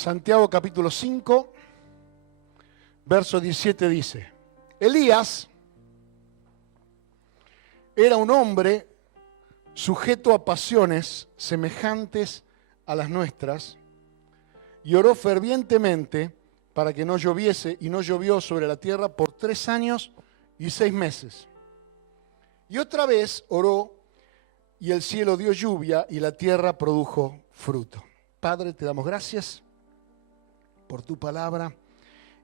Santiago capítulo 5, verso 17 dice: Elías era un hombre sujeto a pasiones semejantes a las nuestras, y oró fervientemente para que no lloviese, y no llovió sobre la tierra por 3 años y 6 meses. Y otra vez oró, y el cielo dio lluvia, y la tierra produjo fruto. Padre, te damos gracias por tu palabra.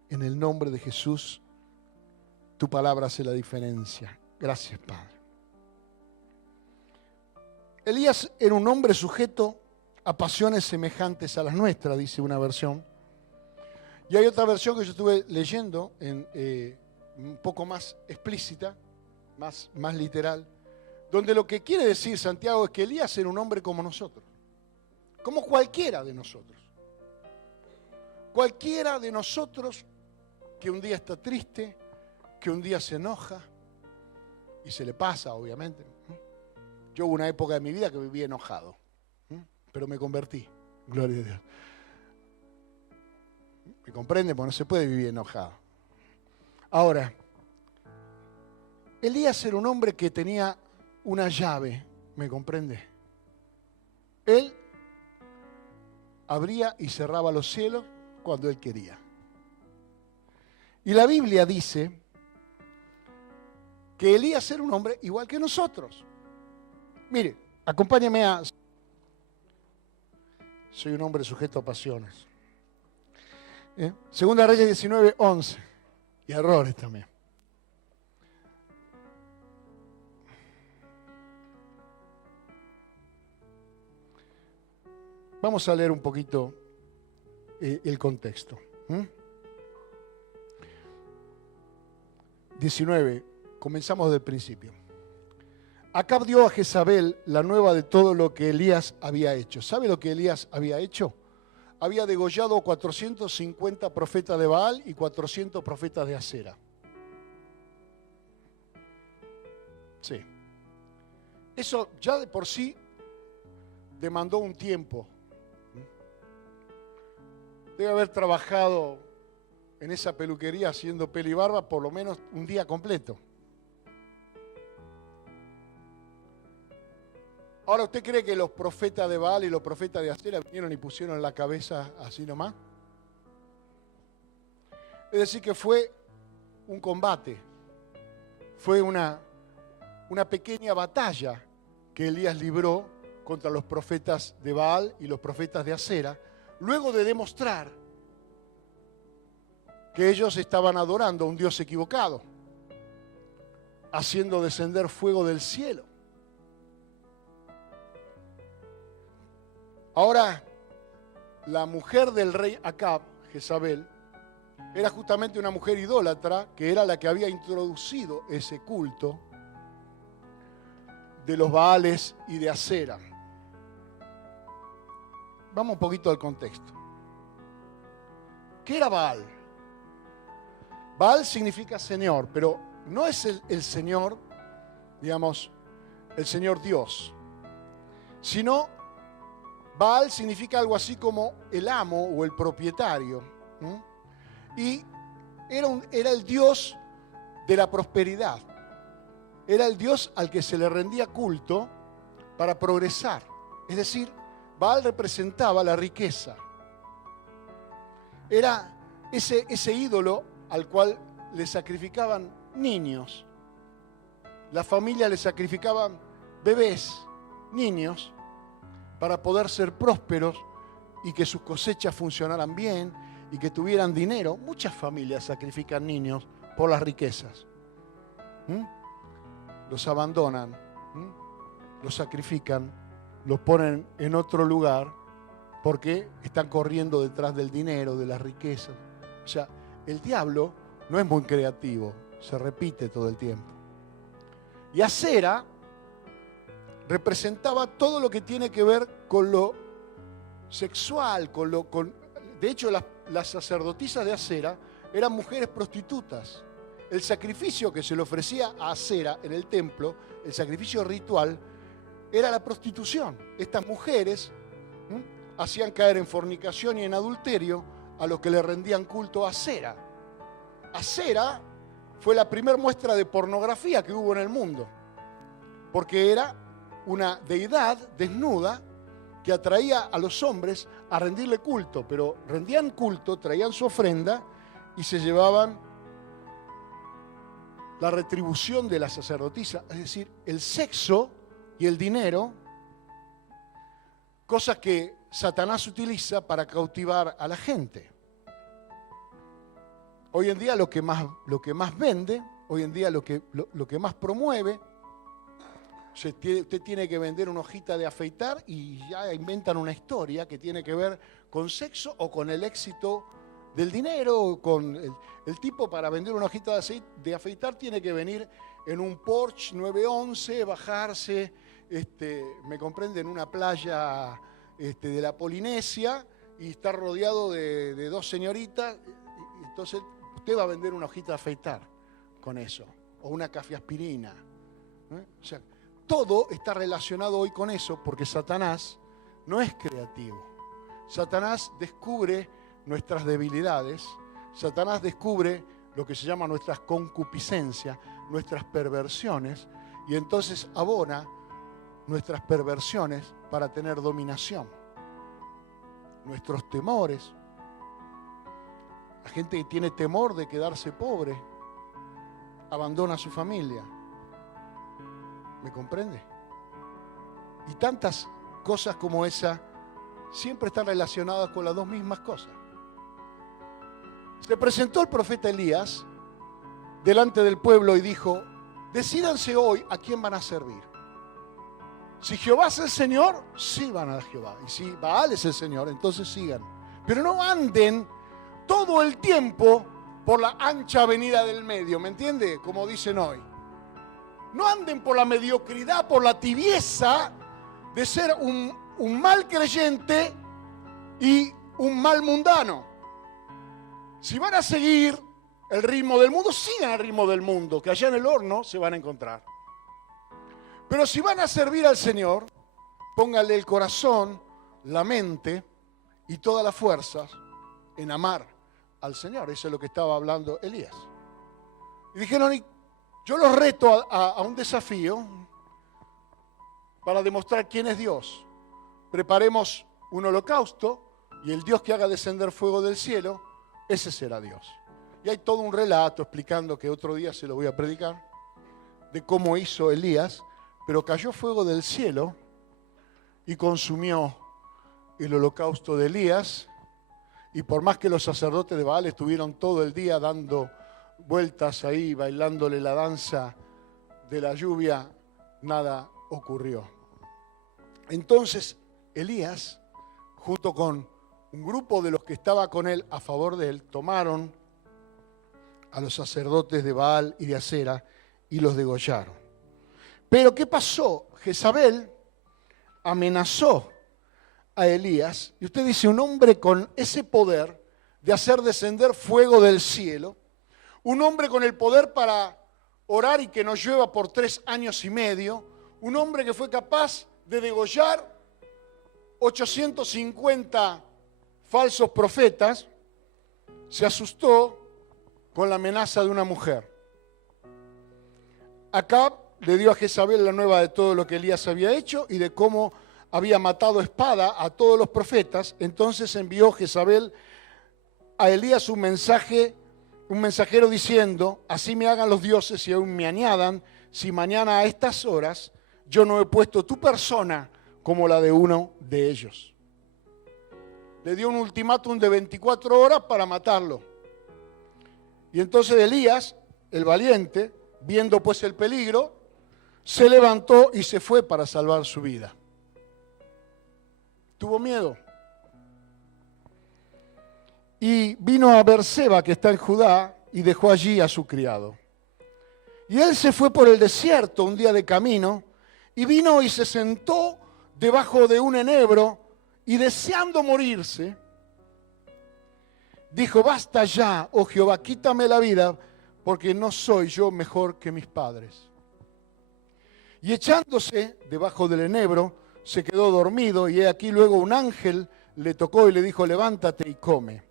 En el nombre de Jesús, tu palabra hace la diferencia. Gracias, Padre. Elías era un hombre sujeto a pasiones semejantes a las nuestras, dice una versión. Y hay otra versión que yo estuve leyendo, un poco más explícita, más literal, donde lo que quiere decir Santiago es que Elías era un hombre como nosotros, como cualquiera de nosotros. Cualquiera de nosotros que un día está triste, que un día se enoja, y se le pasa, obviamente. Yo hubo una época de mi vida que vivía enojado, pero me convertí, gloria a Dios. ¿Me comprende? Porque no se puede vivir enojado. Ahora, Elías era un hombre que tenía una llave, ¿me comprende? Él abría y cerraba los cielos cuando él quería. Y la Biblia dice que Elías era un hombre igual que nosotros. Mire, acompáñame a... Soy un hombre sujeto a pasiones. Segunda Reyes 19, 11. Y errores también. Vamos a leer un poquito el contexto. 19, comenzamos del principio. Acab dio a Jezabel la nueva de todo lo que Elías había hecho. ¿Sabe lo que Elías había hecho? Había degollado 450 profetas de Baal y 400 profetas de Acera. Sí. Eso ya de por sí demandó un tiempo. Debe haber trabajado en esa peluquería haciendo pelo y barba por lo menos un día completo. Ahora, ¿usted cree que los profetas de Baal y los profetas de Acera vinieron y pusieron la cabeza así nomás? Es decir, que fue un combate, fue una pequeña batalla que Elías libró contra los profetas de Baal y los profetas de Acera, luego de demostrar que ellos estaban adorando a un Dios equivocado, haciendo descender fuego del cielo. Ahora, la mujer del rey Acab, Jezabel, era justamente una mujer idólatra, que era la que había introducido ese culto de los Baales y de Acera. Vamos un poquito al contexto. ¿Qué era Baal? Baal significa Señor, pero no es el Señor, digamos, el Señor Dios, sino Baal significa algo así como el amo o el propietario. Y era el Dios de la prosperidad. Era el Dios al que se le rendía culto para progresar. Es decir, Baal representaba la riqueza. Era ese ídolo al cual le sacrificaban niños. La familia le sacrificaban bebés, niños, para poder ser prósperos y que sus cosechas funcionaran bien y que tuvieran dinero. Muchas familias sacrifican niños por las riquezas. Los abandonan, los sacrifican, los ponen en otro lugar porque están corriendo detrás del dinero, de las riquezas. O sea, el diablo no es muy creativo, se repite todo el tiempo. Y Acera representaba todo lo que tiene que ver con lo sexual, de hecho las sacerdotisas de Acera eran mujeres prostitutas. El sacrificio que se le ofrecía a Acera en el templo, el sacrificio ritual, era la prostitución. Estas mujeres hacían caer en fornicación y en adulterio a los que le rendían culto a Asera. Asera fue la primera muestra de pornografía que hubo en el mundo, porque era una deidad desnuda que atraía a los hombres a rendirle culto, pero rendían culto, traían su ofrenda y se llevaban la retribución de la sacerdotisa, es decir, el sexo y el dinero, cosas que Satanás utiliza para cautivar a la gente. Hoy en día lo que más vende, hoy en día lo que más promueve, usted tiene que vender una hojita de afeitar y ya inventan una historia que tiene que ver con sexo o con el éxito del dinero, o con el tipo para vender una hojita de afeitar tiene que venir en un Porsche 911, bajarse, me comprende, en una playa de la Polinesia y estar rodeado de dos señoritas. Entonces usted va a vender una hojita de afeitar con eso, o una cafeaspirina. O sea, todo está relacionado hoy con eso, porque Satanás no es creativo. Satanás descubre nuestras debilidades, Satanás descubre lo que se llama nuestras concupiscencias, nuestras perversiones, y entonces abona nuestras perversiones para tener dominación. Nuestros temores. La gente que tiene temor de quedarse pobre abandona a su familia. ¿Me comprende? Y tantas cosas como esa siempre están relacionadas con las dos mismas cosas. Se presentó el profeta Elías delante del pueblo y dijo: decídanse hoy a quién van a servir. Si Jehová es el Señor, sí van a Jehová. Y si Baal es el Señor, entonces sigan. Pero no anden todo el tiempo por la ancha avenida del medio, ¿me entiende? Como dicen hoy. No anden por la mediocridad, por la tibieza de ser un mal creyente y un mal mundano. Si van a seguir el ritmo del mundo, sigan el ritmo del mundo, que allá en el horno se van a encontrar. Pero si van a servir al Señor, pónganle el corazón, la mente y todas las fuerzas en amar al Señor. Eso es lo que estaba hablando Elías. Y dijeron: yo los reto a un desafío para demostrar quién es Dios. Preparemos un holocausto y el Dios que haga descender fuego del cielo, ese será Dios. Y hay todo un relato explicando, que otro día se lo voy a predicar, de cómo hizo Elías, pero cayó fuego del cielo y consumió el holocausto de Elías. Y por más que los sacerdotes de Baal estuvieron todo el día dando vueltas ahí, bailándole la danza de la lluvia, nada ocurrió. Entonces Elías, junto con un grupo de los que estaba con él a favor de él, tomaron a los sacerdotes de Baal y de Asera y los degollaron. Pero ¿qué pasó? Jezabel amenazó a Elías, y usted dice, un hombre con ese poder de hacer descender fuego del cielo, un hombre con el poder para orar y que no llueva por 3 años y medio, un hombre que fue capaz de degollar 850 falsos profetas, se asustó con la amenaza de una mujer. Acab le dio a Jezabel la nueva de todo lo que Elías había hecho y de cómo había matado a espada a todos los profetas. Entonces envió Jezabel a Elías un mensajero diciendo: así me hagan los dioses y aún me añadan, si mañana a estas horas yo no he puesto tu persona como la de uno de ellos. Le dio un ultimátum de 24 horas para matarlo. Y entonces Elías, el valiente, viendo pues el peligro, se levantó y se fue para salvar su vida. Tuvo miedo. Y vino a Berseba, que está en Judá, y dejó allí a su criado. Y él se fue por el desierto un día de camino, y vino y se sentó debajo de un enebro, y deseando morirse, dijo: basta ya, oh Jehová, quítame la vida, porque no soy yo mejor que mis padres. Y echándose debajo del enebro, se quedó dormido, y he aquí luego un ángel le tocó y le dijo, levántate y come.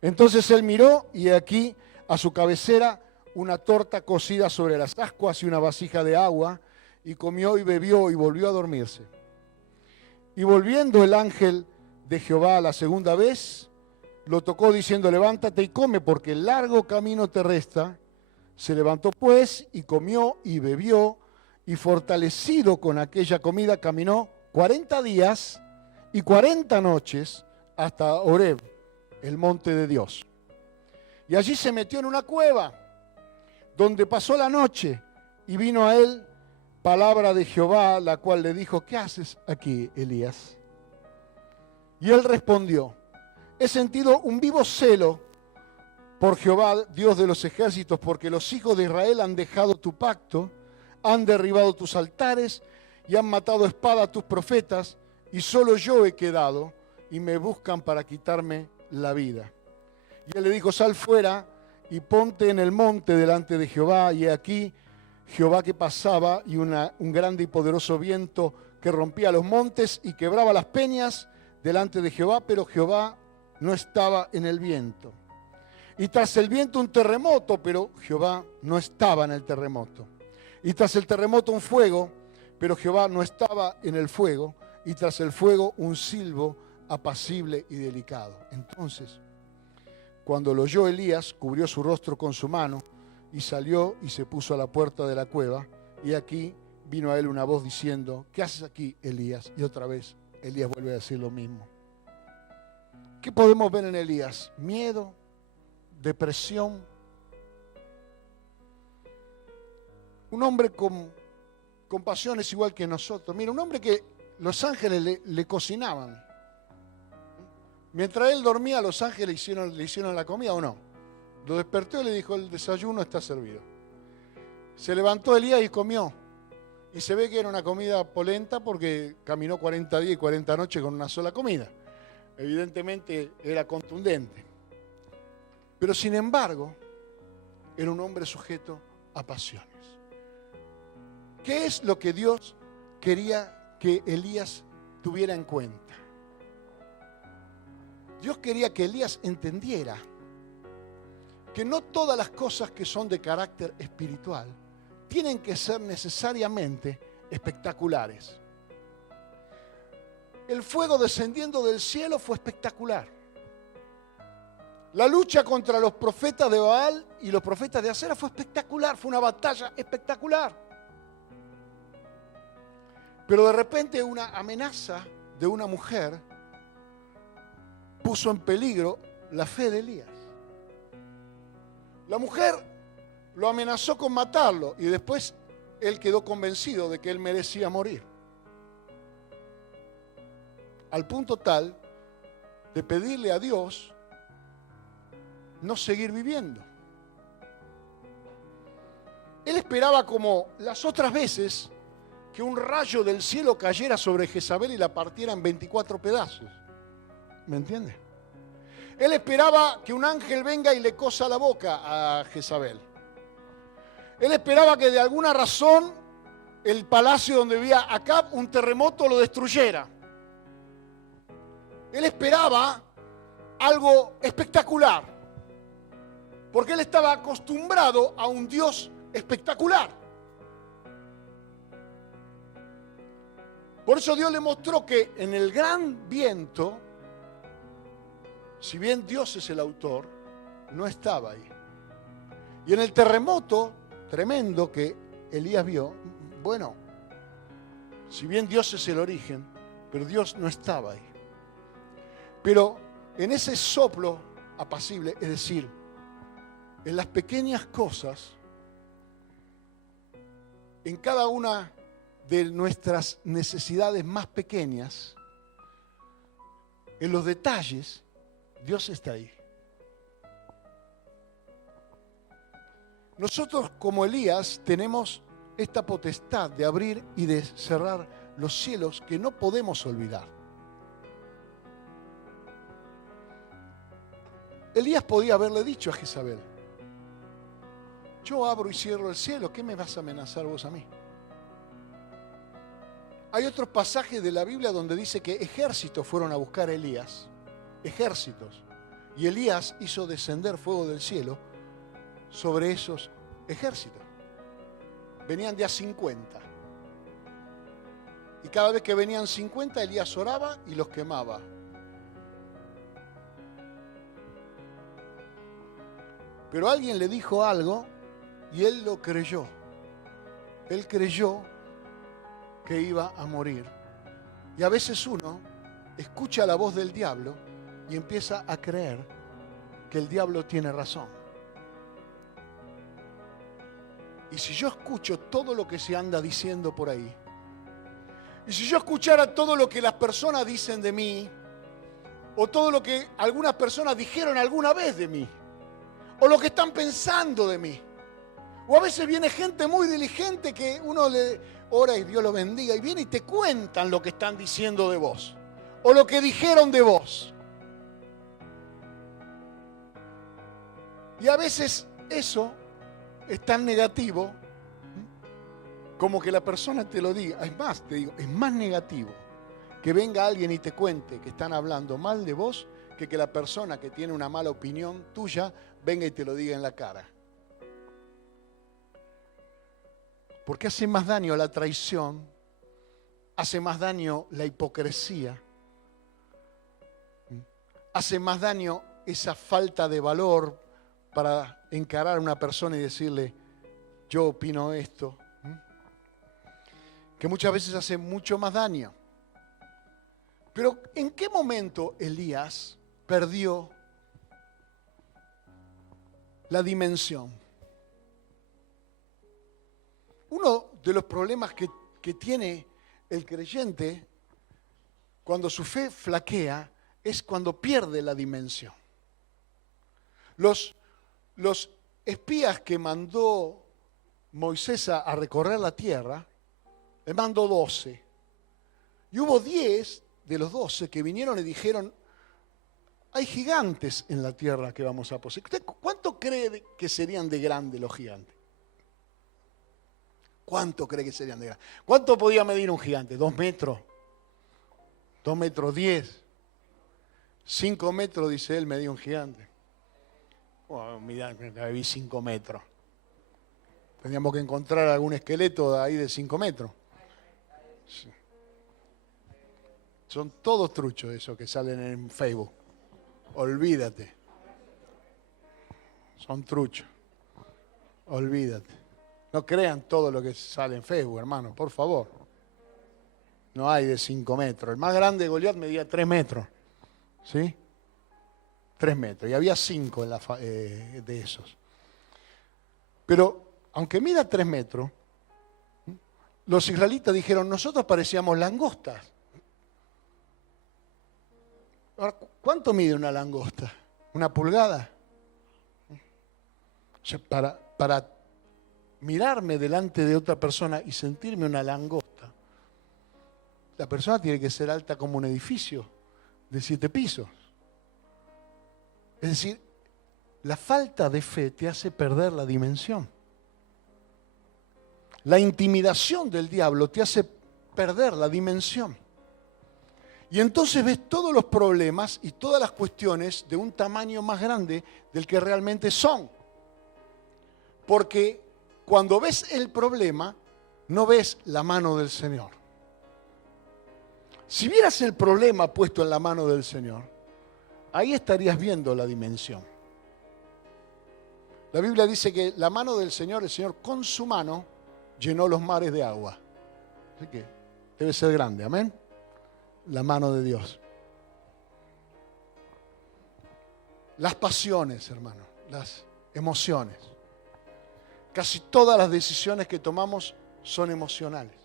Entonces él miró y aquí a su cabecera una torta cocida sobre las ascuas y una vasija de agua, y comió y bebió y volvió a dormirse. Y volviendo el ángel de Jehová la segunda vez, lo tocó diciendo, levántate y come, porque el largo camino te resta. Se levantó pues y comió y bebió, y fortalecido con aquella comida caminó 40 días y 40 noches hasta Horeb, el monte de Dios. Y allí se metió en una cueva, donde pasó la noche, y vino a él palabra de Jehová, la cual le dijo, ¿qué haces aquí, Elías? Y él respondió, he sentido un vivo celo por Jehová, Dios de los ejércitos, porque los hijos de Israel han dejado tu pacto, han derribado tus altares y han matado a espada a tus profetas, y solo yo he quedado, y me buscan para quitarme la vida. Y él le dijo, sal fuera y ponte en el monte delante de Jehová, y aquí Jehová que pasaba, y un grande y poderoso viento que rompía los montes y quebraba las peñas delante de Jehová, pero Jehová no estaba en el viento. Y tras el viento un terremoto, pero Jehová no estaba en el terremoto. Y tras el terremoto un fuego, pero Jehová no estaba en el fuego. Y tras el fuego un silbo apacible y delicado. Entonces, cuando lo oyó Elías, cubrió su rostro con su mano y salió y se puso a la puerta de la cueva. Y aquí vino a él una voz diciendo, ¿qué haces aquí, Elías? Y otra vez Elías vuelve a decir lo mismo. ¿Qué podemos ver en Elías? Miedo, depresión. Un hombre con pasiones igual que nosotros. Mira, un hombre que los ángeles le cocinaban. Mientras él dormía, los ángeles le hicieron la comida, ¿o no? Lo despertó y le dijo, el desayuno está servido. Se levantó Elías y comió. Y se ve que era una comida polenta porque caminó 40 días y 40 noches con una sola comida. Evidentemente era contundente. Pero sin embargo, era un hombre sujeto a pasiones. ¿Qué es lo que Dios quería que Elías tuviera en cuenta? Dios quería que Elías entendiera que no todas las cosas que son de carácter espiritual tienen que ser necesariamente espectaculares. El fuego descendiendo del cielo fue espectacular. La lucha contra los profetas de Baal y los profetas de Acera fue espectacular, fue una batalla espectacular. Pero de repente una amenaza de una mujer puso en peligro la fe de Elías. La mujer lo amenazó con matarlo y después él quedó convencido de que él merecía morir. Al punto tal de pedirle a Dios no seguir viviendo. Él esperaba, como las otras veces, que un rayo del cielo cayera sobre Jezabel y la partiera en 24 pedazos. ¿Me entiende? Él esperaba que un ángel venga y le cosa la boca a Jezabel. Él esperaba que de alguna razón el palacio donde vivía Acab, un terremoto lo destruyera. Él esperaba algo espectacular, porque él estaba acostumbrado a un Dios espectacular. Por eso Dios le mostró que en el gran viento, si bien Dios es el autor, no estaba ahí. Y en el terremoto tremendo que Elías vio, bueno, si bien Dios es el origen, pero Dios no estaba ahí. Pero en ese soplo apacible, es decir, en las pequeñas cosas, en cada una de nuestras necesidades más pequeñas, en los detalles, Dios está ahí. Nosotros, como Elías, tenemos esta potestad de abrir y de cerrar los cielos que no podemos olvidar. Elías podía haberle dicho a Jezabel, yo abro y cierro el cielo, ¿qué me vas a amenazar vos a mí? Hay otros pasajes de la Biblia donde dice que ejércitos fueron a buscar a Elías. Ejércitos. Y Elías hizo descender fuego del cielo sobre esos ejércitos. Venían de a 50. Y cada vez que venían 50, Elías oraba y los quemaba. Pero alguien le dijo algo y él lo creyó. Él creyó que iba a morir. Y a veces uno escucha la voz del diablo y empieza a creer que el diablo tiene razón. Y si yo escucho todo lo que se anda diciendo por ahí, y si yo escuchara todo lo que las personas dicen de mí, o todo lo que algunas personas dijeron alguna vez de mí, o lo que están pensando de mí, o a veces viene gente muy diligente que uno le ora y Dios lo bendiga, y viene y te cuentan lo que están diciendo de vos, o lo que dijeron de vos. Y a veces eso es tan negativo como que la persona te lo diga. Es más, te digo, es más negativo que venga alguien y te cuente que están hablando mal de vos que la persona que tiene una mala opinión tuya venga y te lo diga en la cara. Porque hace más daño la traición, hace más daño la hipocresía, hace más daño esa falta de valor para encarar a una persona y decirle, yo opino esto, que muchas veces hace mucho más daño. Pero ¿en qué momento Elías perdió la dimensión? Uno de los problemas que tiene el creyente cuando su fe flaquea es cuando pierde la dimensión. Los espías que mandó Moisés a recorrer la tierra, le mandó 12. Y hubo 10 de los 12 que vinieron y dijeron, hay gigantes en la tierra que vamos a poseer. ¿Usted cuánto cree que serían de grandes los gigantes? ¿Cuánto cree que serían de grandes? ¿Cuánto podía medir un gigante? 2 metros. 2 metros 10. 5 metros, dice él, medía un gigante. Oh, mirá, vi 5 metros. Teníamos que encontrar algún esqueleto de ahí de 5 metros. Sí. Son todos truchos esos que salen en Facebook. Olvídate. Son truchos. Olvídate. No crean todo lo que sale en Facebook, hermano, por favor. No hay de 5 metros. El más grande de Goliat medía 3 metros. ¿Sí? 3 metros. Y había 5 de esos. Pero, aunque mida 3 metros, los israelitas dijeron, nosotros parecíamos langostas. Ahora, ¿cuánto mide una langosta? ¿1 pulgada? O sea, para mirarme delante de otra persona y sentirme una langosta, la persona tiene que ser alta como un edificio de 7 pisos. Es decir, la falta de fe te hace perder la dimensión. La intimidación del diablo te hace perder la dimensión. Y entonces ves todos los problemas y todas las cuestiones de un tamaño más grande del que realmente son. Porque cuando ves el problema, no ves la mano del Señor. Si vieras el problema puesto en la mano del Señor, ahí estarías viendo la dimensión. La Biblia dice que la mano del Señor, el Señor con su mano llenó los mares de agua. Así que debe ser grande, amén. La mano de Dios. Las pasiones, hermano, las emociones. Casi todas las decisiones que tomamos son emocionales.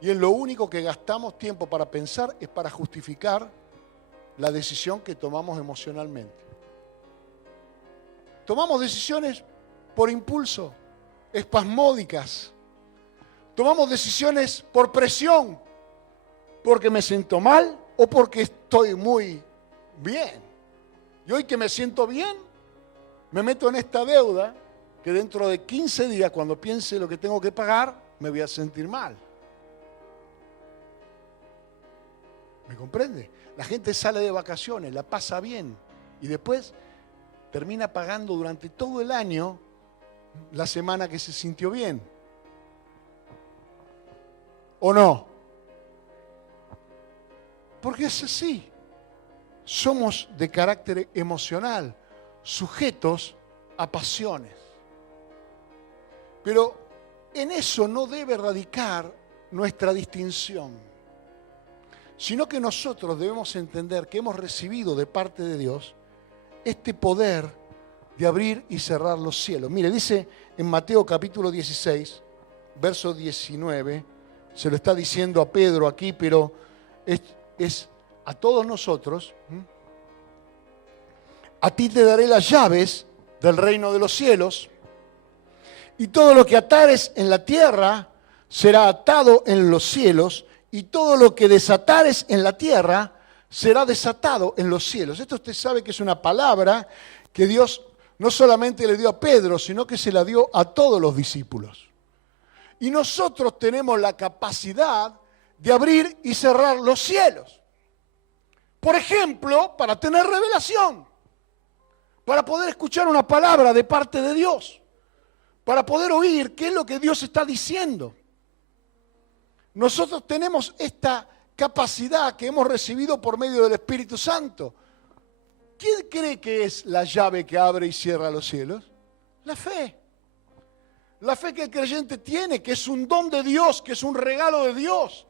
Y en lo único que gastamos tiempo para pensar es para justificar la decisión que tomamos emocionalmente. Tomamos decisiones por impulso, espasmódicas. Tomamos decisiones por presión, porque me siento mal o porque estoy muy bien. Y hoy que me siento bien, me meto en esta deuda que dentro de 15 días, cuando piense lo que tengo que pagar, me voy a sentir mal. ¿Me comprende? La gente sale de vacaciones, la pasa bien y después termina pagando durante todo el año la semana que se sintió bien. ¿O no? Porque es así. Somos de carácter emocional, sujetos a pasiones. Pero en eso no debe radicar nuestra distinción, sino que nosotros debemos entender que hemos recibido de parte de Dios este poder de abrir y cerrar los cielos. Mire, dice en Mateo capítulo 16, verso 19, se lo está diciendo a Pedro aquí, pero es a todos nosotros. A ti te daré las llaves del reino de los cielos, y todo lo que atares en la tierra será atado en los cielos, y todo lo que desatares en la tierra será desatado en los cielos. Esto usted sabe que es una palabra que Dios no solamente le dio a Pedro, sino que se la dio a todos los discípulos. Y nosotros tenemos la capacidad de abrir y cerrar los cielos. Por ejemplo, para tener revelación, para poder escuchar una palabra de parte de Dios, para poder oír qué es lo que Dios está diciendo. Nosotros tenemos esta capacidad que hemos recibido por medio del Espíritu Santo. ¿Quién cree que es la llave que abre y cierra los cielos? La fe. La fe que el creyente tiene, que es un don de Dios, que es un regalo de Dios,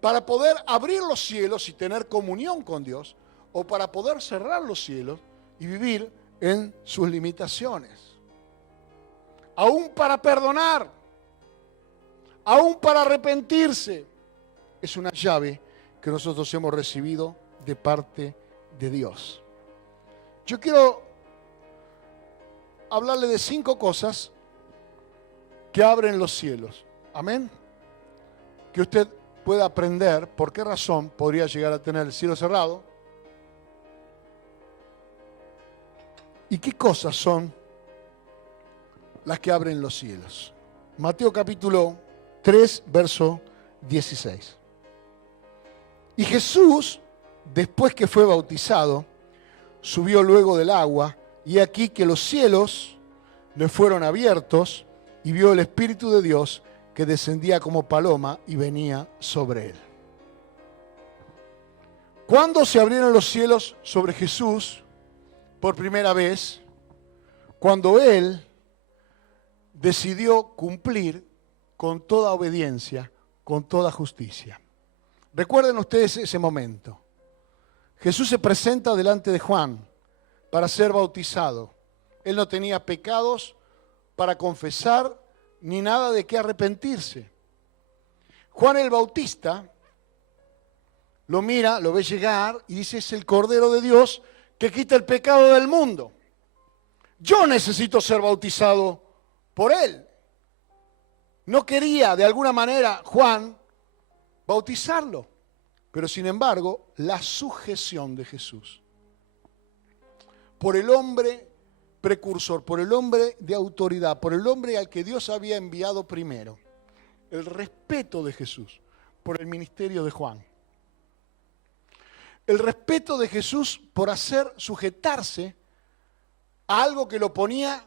para poder abrir los cielos y tener comunión con Dios, o para poder cerrar los cielos y vivir en sus limitaciones. Aún para perdonar, aún para arrepentirse, es una llave que nosotros hemos recibido de parte de Dios. Yo quiero hablarle de 5 cosas que abren los cielos. Amén. Que usted pueda aprender por qué razón podría llegar a tener el cielo cerrado y qué cosas son las que abren los cielos. Mateo capítulo 3, verso 16. Y Jesús, después que fue bautizado, subió luego del agua, y aquí que los cielos le fueron abiertos, y vio el Espíritu de Dios que descendía como paloma y venía sobre él. ¿Cuándo se abrieron los cielos sobre Jesús por primera vez? Cuando él decidió cumplir con toda obediencia, con toda justicia. Recuerden ustedes ese momento. Jesús se presenta delante de Juan para ser bautizado. Él no tenía pecados para confesar ni nada de qué arrepentirse. Juan el Bautista lo mira, lo ve llegar y dice: es el Cordero de Dios que quita el pecado del mundo. Yo necesito ser bautizado por él. No quería de alguna manera Juan bautizarlo, pero sin embargo la sujeción de Jesús por el hombre precursor, por el hombre de autoridad, por el hombre al que Dios había enviado primero, el respeto de Jesús por el ministerio de Juan, el respeto de Jesús por sujetarse a algo que lo ponía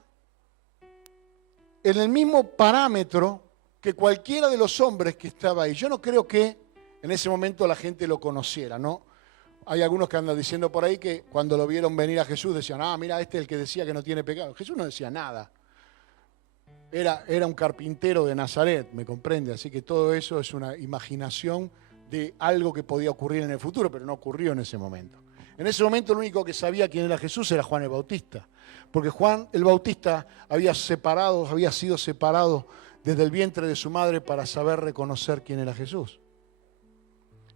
en el mismo parámetro que cualquiera de los hombres que estaba ahí. Yo no creo que en ese momento la gente lo conociera, ¿no? Hay algunos que andan diciendo por ahí que cuando lo vieron venir a Jesús decían: ah, mira, este es el que decía que no tiene pecado. Jesús no decía nada. Era un carpintero de Nazaret, ¿me comprende? Así que todo eso es una imaginación de algo que podía ocurrir en el futuro, pero no ocurrió en ese momento. En ese momento el único que sabía quién era Jesús era Juan el Bautista, porque Juan el Bautista había sido separado desde el vientre de su madre para saber reconocer quién era Jesús.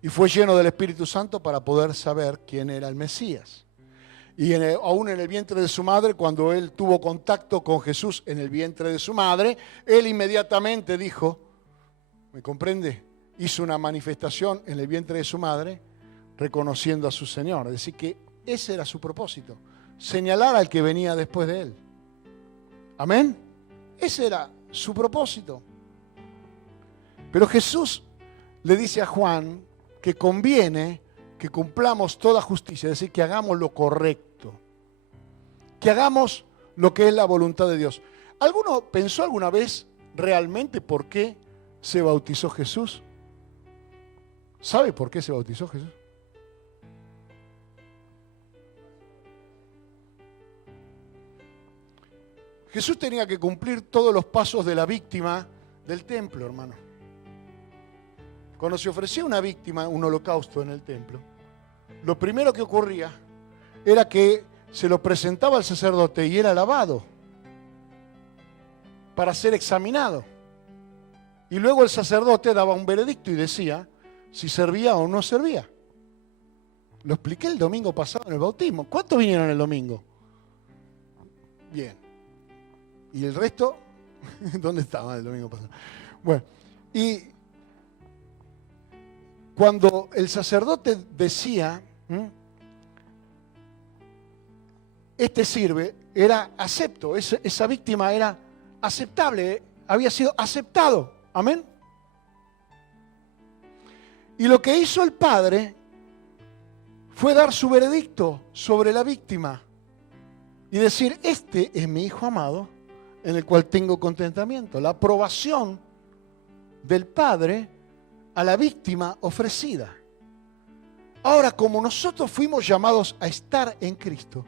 Y fue lleno del Espíritu Santo para poder saber quién era el Mesías. Y aún en el vientre de su madre, cuando él tuvo contacto con Jesús en el vientre de su madre, él inmediatamente dijo, ¿me comprende? Hizo una manifestación en el vientre de su madre, reconociendo a su Señor. Es decir, que ese era su propósito, señalar al que venía después de él. ¿Amén? Ese era su propósito. Pero Jesús le dice a Juan que conviene que cumplamos toda justicia, es decir, que hagamos lo correcto, que hagamos lo que es la voluntad de Dios. ¿Alguno pensó alguna vez realmente por qué se bautizó Jesús? ¿Sabe por qué se bautizó Jesús? Jesús tenía que cumplir todos los pasos de la víctima del templo, hermano. Cuando se ofrecía una víctima, un holocausto en el templo, lo primero que ocurría era que se lo presentaba al sacerdote y era lavado para ser examinado. Y luego el sacerdote daba un veredicto y decía si servía o no servía. Lo expliqué el domingo pasado en el bautismo. ¿Cuántos vinieron el domingo? Bien. ¿Y el resto? ¿Dónde estaban el domingo pasado? Bueno, y cuando el sacerdote decía, este sirve, era acepto, esa víctima era aceptable, había sido aceptado. Amén. Y lo que hizo el Padre fue dar su veredicto sobre la víctima y decir, este es mi Hijo amado, en el cual tengo contentamiento. La aprobación del Padre a la víctima ofrecida. Ahora, como nosotros fuimos llamados a estar en Cristo,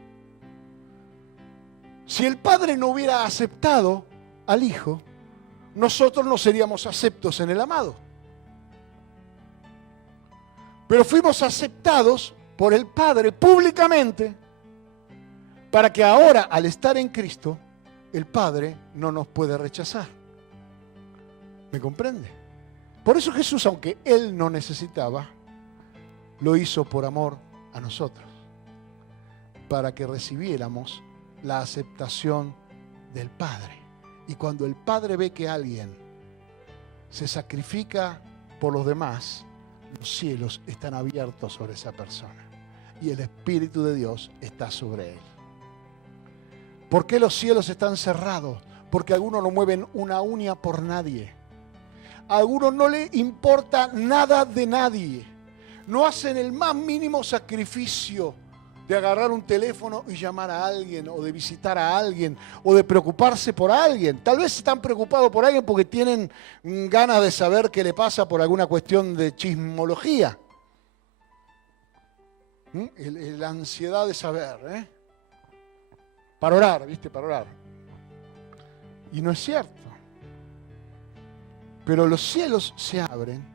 si el Padre no hubiera aceptado al Hijo, nosotros no seríamos aceptos en el amado. Pero fuimos aceptados por el Padre públicamente para que ahora, al estar en Cristo, el Padre no nos puede rechazar. ¿Me comprende? Por eso Jesús, aunque Él no necesitaba, lo hizo por amor a nosotros, para que recibiéramos la aceptación del Padre. Y cuando el Padre ve que alguien se sacrifica por los demás, los cielos están abiertos sobre esa persona y el Espíritu de Dios está sobre él. ¿Por qué los cielos están cerrados? Porque algunos no mueven una uña por nadie. A algunos no le importa nada de nadie. No hacen el más mínimo sacrificio de agarrar un teléfono y llamar a alguien, o de visitar a alguien, o de preocuparse por alguien. Tal vez están preocupados por alguien porque tienen ganas de saber qué le pasa por alguna cuestión de chismología. La ansiedad de saber, para orar, ¿viste? Para orar. Y no es cierto. Pero los cielos se abren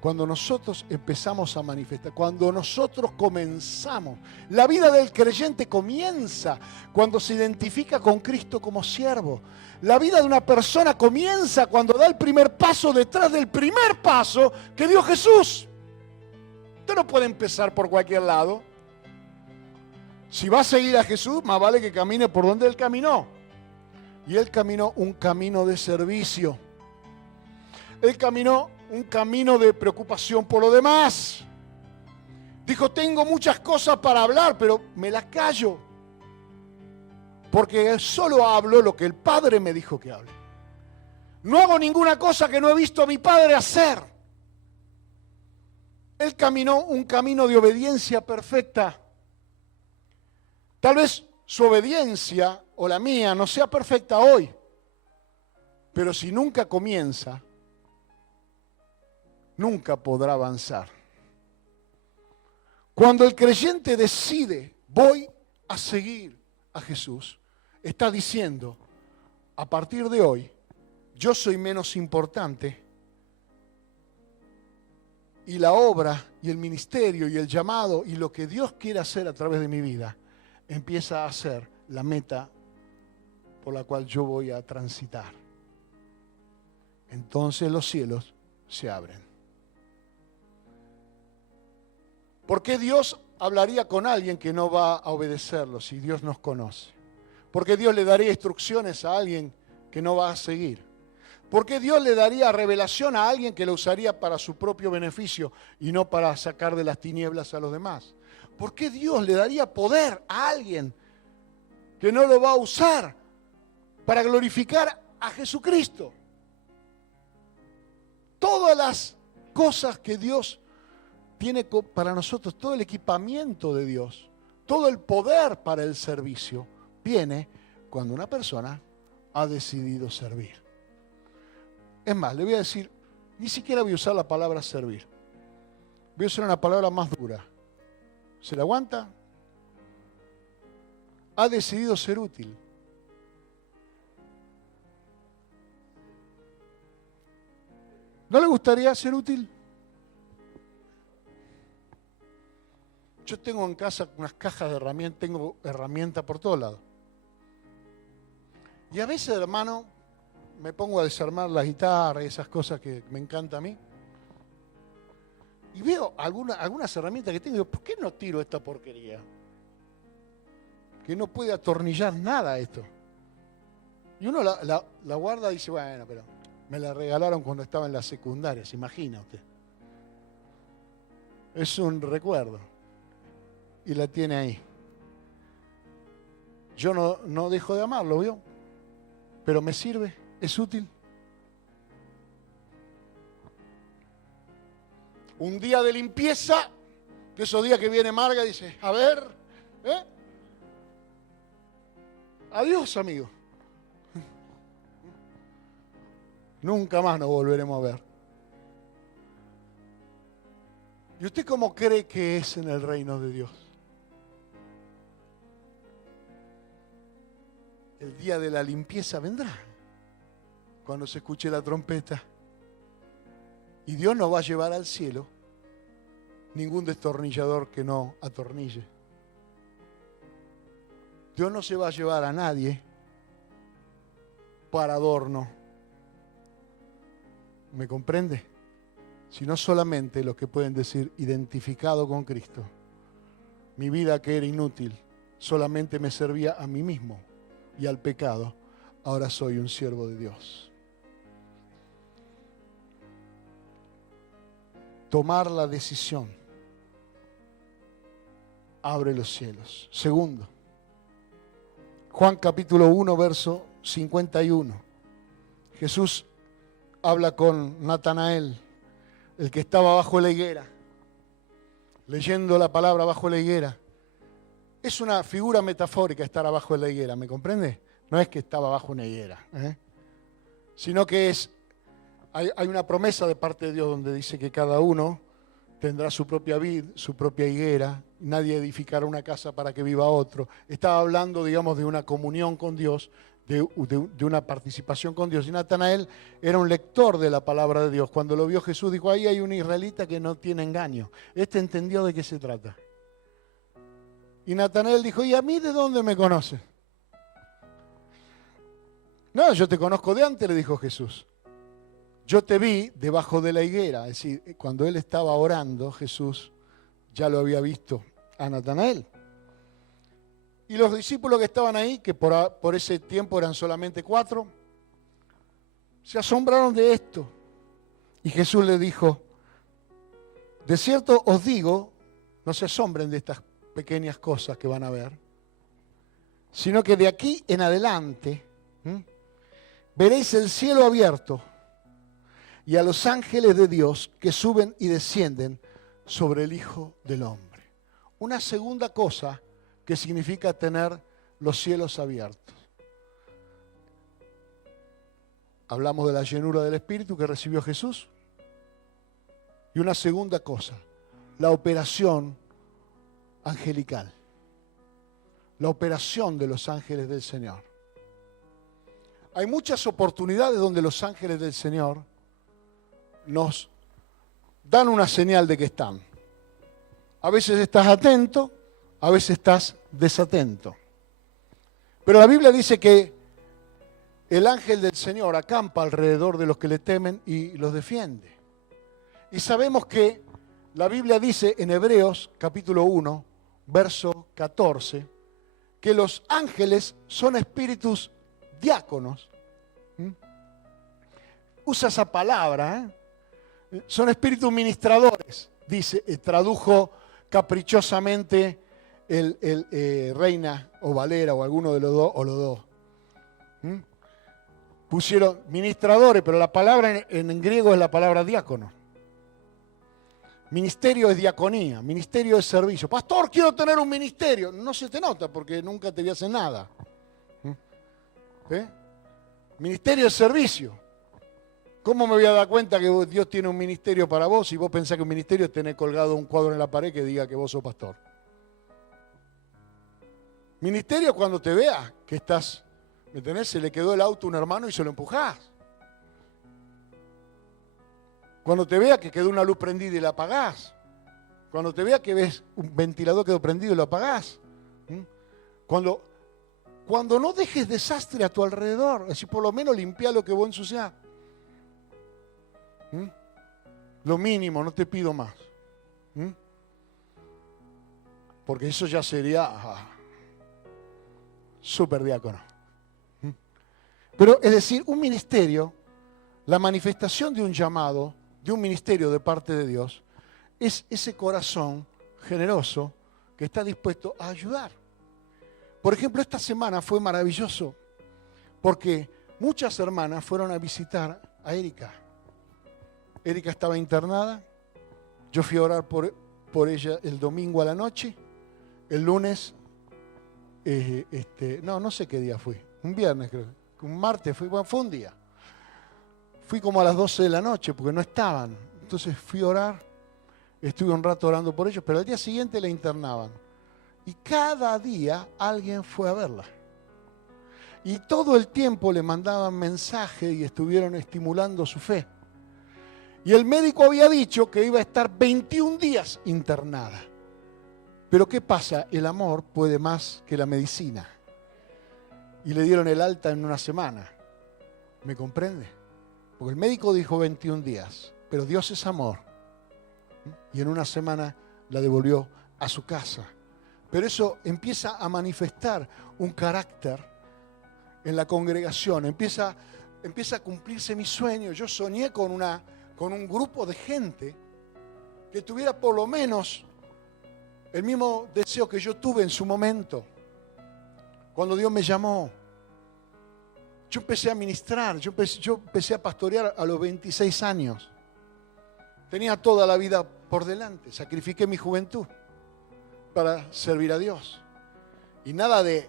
cuando nosotros empezamos a manifestar, cuando nosotros comenzamos. La vida del creyente comienza cuando se identifica con Cristo como siervo. La vida de una persona comienza cuando da el primer paso detrás del primer paso que dio Jesús. Usted no puede empezar por cualquier lado. Si va a seguir a Jesús, más vale que camine por donde Él caminó. Y Él caminó un camino de servicio. Él caminó un camino de preocupación por lo demás. Dijo, tengo muchas cosas para hablar, pero me las callo. Porque solo hablo lo que el Padre me dijo que hable. No hago ninguna cosa que no he visto a mi Padre hacer. Él caminó un camino de obediencia perfecta. Tal vez su obediencia o la mía no sea perfecta hoy, pero si nunca comienza, nunca podrá avanzar. Cuando el creyente decide, voy a seguir a Jesús, está diciendo, a partir de hoy, yo soy menos importante y la obra y el ministerio y el llamado y lo que Dios quiere hacer a través de mi vida empieza a ser la meta por la cual yo voy a transitar. Entonces los cielos se abren. ¿Por qué Dios hablaría con alguien que no va a obedecerlo si Dios nos conoce? ¿Por qué Dios le daría instrucciones a alguien que no va a seguir? ¿Por qué Dios le daría revelación a alguien que lo usaría para su propio beneficio y no para sacar de las tinieblas a los demás? ¿Por qué Dios le daría poder a alguien que no lo va a usar para glorificar a Jesucristo? Todas las cosas que Dios tiene para nosotros todo el equipamiento de Dios, todo el poder para el servicio, viene cuando una persona ha decidido servir. Es más, le voy a decir, ni siquiera voy a usar la palabra servir. Voy a usar una palabra más dura. ¿Se la aguanta? Ha decidido ser útil. ¿No le gustaría ser útil? Yo tengo en casa unas cajas de herramientas, tengo herramientas por todos lados. Y a veces, hermano, me pongo a desarmar la guitarra y esas cosas que me encanta a mí. Y veo algunas herramientas que tengo y digo, ¿por qué no tiro esta porquería? Que no puede atornillar nada esto. Y uno la guarda y dice, bueno, pero me la regalaron cuando estaba en la secundaria, ¿se imagina usted? Es un recuerdo. Y la tiene ahí. Yo no dejo de amarlo, ¿vio? Pero me sirve, es útil. Un día de limpieza, de esos días que viene Marga y dice, a ver, adiós, amigo. Nunca más nos volveremos a ver. ¿Y usted cómo cree que es en el reino de Dios? El día de la limpieza vendrá, cuando se escuche la trompeta. Y Dios nos va a llevar al cielo ningún destornillador que no atornille. Dios no se va a llevar a nadie para adorno. ¿Me comprende? Sino solamente los que pueden decir, identificado con Cristo. Mi vida que era inútil, solamente me servía a mí mismo y al pecado. Ahora soy un siervo de Dios. Tomar la decisión abre los cielos. Segundo, Juan capítulo 1, verso 51. Jesús habla con Natanael, el que estaba bajo la higuera, leyendo la palabra bajo la higuera. Es una figura metafórica estar abajo de la higuera, ¿me comprende? No es que estaba bajo una higuera, sino que hay una promesa de parte de Dios donde dice que cada uno tendrá su propia vid, su propia higuera, nadie edificará una casa para que viva otro. Estaba hablando, digamos, de una comunión con Dios, de una participación con Dios. Y Natanael era un lector de la palabra de Dios. Cuando lo vio Jesús, dijo, ahí hay un israelita que no tiene engaño. Este entendió de qué se trata. Y Natanael dijo, ¿y a mí de dónde me conoces? No, yo te conozco de antes, le dijo Jesús. Yo te vi debajo de la higuera. Es decir, cuando él estaba orando, Jesús ya lo había visto a Natanael. Y los discípulos que estaban ahí, que por ese tiempo eran solamente 4, se asombraron de esto. Y Jesús les dijo, de cierto os digo, no se asombren de estas pequeñas cosas que van a ver, sino que de aquí en adelante veréis el cielo abierto y a los ángeles de Dios que suben y descienden sobre el Hijo del Hombre. Una segunda cosa que significa tener los cielos abiertos. Hablamos de la llenura del Espíritu que recibió Jesús. Y una segunda cosa, la operación angelical. La operación de los ángeles del Señor. Hay muchas oportunidades donde los ángeles del Señor nos dan una señal de que están. A veces estás atento, a veces estás desatento. Pero la Biblia dice que el ángel del Señor acampa alrededor de los que le temen y los defiende. Y sabemos que la Biblia dice en Hebreos capítulo 1, verso 14, que los ángeles son espíritus diáconos. Usa esa palabra, son espíritus ministradores, dice, tradujo caprichosamente el Reina o Valera o alguno de los dos o los dos. Pusieron ministradores, pero la palabra en griego es la palabra diácono. Ministerio es diaconía, ministerio es servicio. Pastor, quiero tener un ministerio. No se te nota porque nunca te vi hacer nada. Ministerio es servicio. ¿Cómo me voy a dar cuenta que Dios tiene un ministerio para vos si vos pensás que un ministerio es tener colgado un cuadro en la pared que diga que vos sos pastor? Ministerio cuando te vea que estás, ¿me entendés? Se le quedó el auto a un hermano y se lo empujás. Cuando te vea que quedó una luz prendida y la apagás. Cuando te vea que ves un ventilador quedó prendido y lo apagás. Cuando no dejes desastre a tu alrededor, es decir, por lo menos limpia lo que vos ensuciás. Lo mínimo, no te pido más. Porque eso ya sería súper diácono. Pero es decir, un ministerio, la manifestación de un llamado, de un ministerio de parte de Dios, es ese corazón generoso que está dispuesto a ayudar. Por ejemplo, esta semana fue maravilloso porque muchas hermanas fueron a visitar a Erika. Erika estaba internada, yo fui a orar por ella el domingo a la noche, el lunes, no sé qué día fui, un viernes creo, un martes, fue un día. Fui como a las 12 de la noche porque no estaban, entonces fui a orar, estuve un rato orando por ellos, pero al día siguiente la internaban. Y cada día alguien fue a verla. Y todo el tiempo le mandaban mensajes y estuvieron estimulando su fe. Y el médico había dicho que iba a estar 21 días internada. Pero ¿qué pasa? El amor puede más que la medicina. Y le dieron el alta en una semana. ¿Me comprende? Porque el médico dijo 21 días, pero Dios es amor. Y en una semana la devolvió a su casa. Pero eso empieza a manifestar un carácter en la congregación. Empieza a cumplirse mi sueño. Yo soñé con un grupo de gente que tuviera por lo menos el mismo deseo que yo tuve en su momento. Cuando Dios me llamó, yo empecé a ministrar, yo empecé a pastorear a los 26 años. Tenía toda la vida por delante, sacrifiqué mi juventud para servir a Dios. Y nada de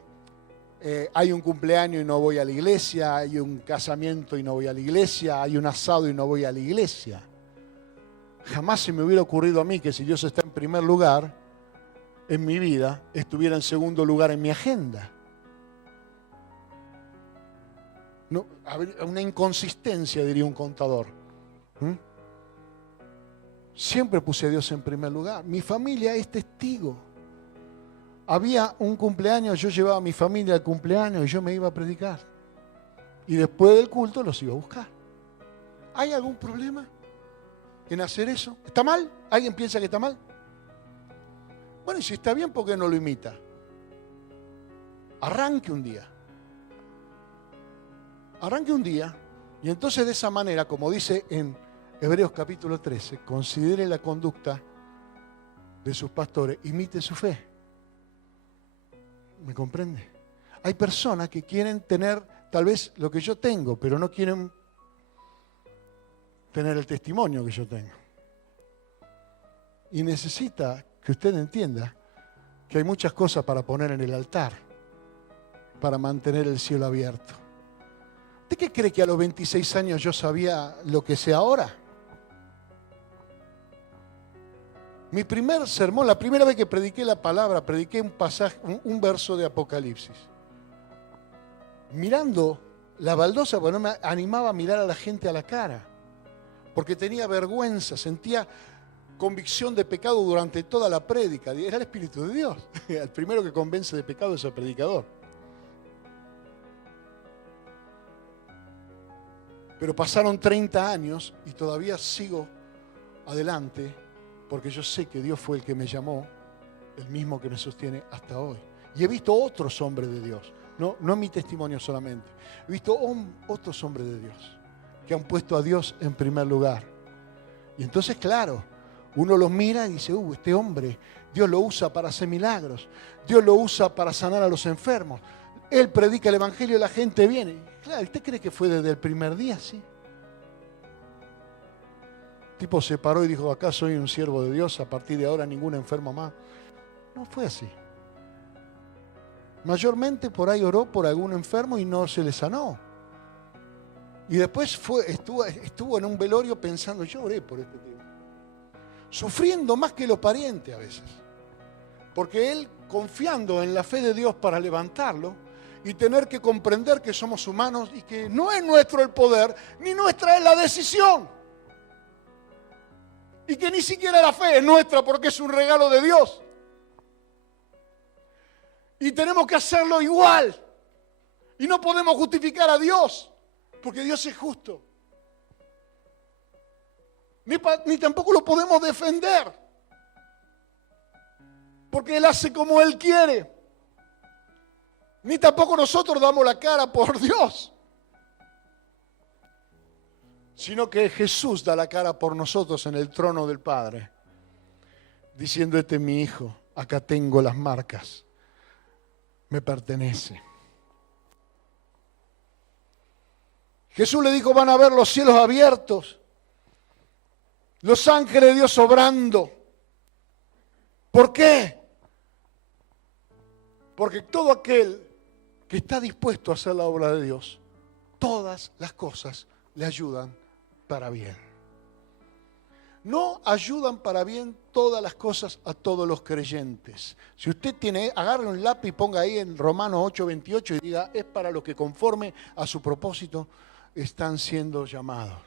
hay un cumpleaños y no voy a la iglesia, hay un casamiento y no voy a la iglesia, hay un asado y no voy a la iglesia. Jamás se me hubiera ocurrido a mí que si Dios está en primer lugar en mi vida, estuviera en segundo lugar en mi agenda. No, una inconsistencia, diría un contador. Siempre puse a Dios en primer lugar. Mi familia es testigo. Había un cumpleaños, yo llevaba a mi familia al cumpleaños y yo me iba a predicar. Y después del culto los iba a buscar. ¿Hay algún problema en hacer eso? ¿Está mal? ¿Alguien piensa que está mal? Bueno, y si está bien, ¿por qué no lo imita? Arranque un día. Arranque un día y entonces de esa manera, como dice en Hebreos capítulo 13, considere la conducta de sus pastores, imite su fe. ¿Me comprende? Hay personas que quieren tener tal vez lo que yo tengo, pero no quieren tener el testimonio que yo tengo. Y necesita que usted entienda que hay muchas cosas para poner en el altar, para mantener el cielo abierto. ¿Usted qué cree que a los 26 años yo sabía lo que sé ahora? Mi primer sermón, la primera vez que prediqué la palabra, prediqué un pasaje, un verso de Apocalipsis. Mirando la baldosa, porque no me animaba a mirar a la gente a la cara, porque tenía vergüenza, sentía convicción de pecado durante toda la prédica. Era el Espíritu de Dios. El primero que convence de pecado es el predicador. Pero pasaron 30 años y todavía sigo adelante porque yo sé que Dios fue el que me llamó, el mismo que me sostiene hasta hoy. Y he visto otros hombres de Dios, no mi testimonio solamente. He visto otros hombres de Dios que han puesto a Dios en primer lugar. Y entonces, claro, uno los mira y dice, este hombre, Dios lo usa para hacer milagros, Dios lo usa para sanar a los enfermos. Él predica el evangelio y la gente viene. Claro, ¿usted cree que fue desde el primer día? Sí. tipo se paró y dijo, acá soy un siervo de Dios, a partir de ahora ningún enfermo más. No fue así. Mayormente por ahí oró por algún enfermo y no se le sanó. Y después estuvo en un velorio pensando, yo oré por este tipo. Sufriendo más que los parientes a veces. Porque él, confiando en la fe de Dios para levantarlo, y tener que comprender que somos humanos y que no es nuestro el poder, ni nuestra es la decisión. Y que ni siquiera la fe es nuestra porque es un regalo de Dios. Y tenemos que hacerlo igual. Y no podemos justificar a Dios, porque Dios es justo. Ni tampoco lo podemos defender, porque Él hace como Él quiere. Ni tampoco nosotros damos la cara por Dios, sino que Jesús da la cara por nosotros en el trono del Padre, diciendo, este es mi hijo, acá tengo las marcas, me pertenece. Jesús le dijo, van a ver los cielos abiertos, los ángeles de Dios obrando. ¿Por qué? Porque todo aquel que está dispuesto a hacer la obra de Dios, todas las cosas le ayudan para bien. No ayudan para bien todas las cosas a todos los creyentes. Si usted tiene, agarre un lápiz y ponga ahí en Romanos 8:28 y diga, es para los que conforme a su propósito están siendo llamados.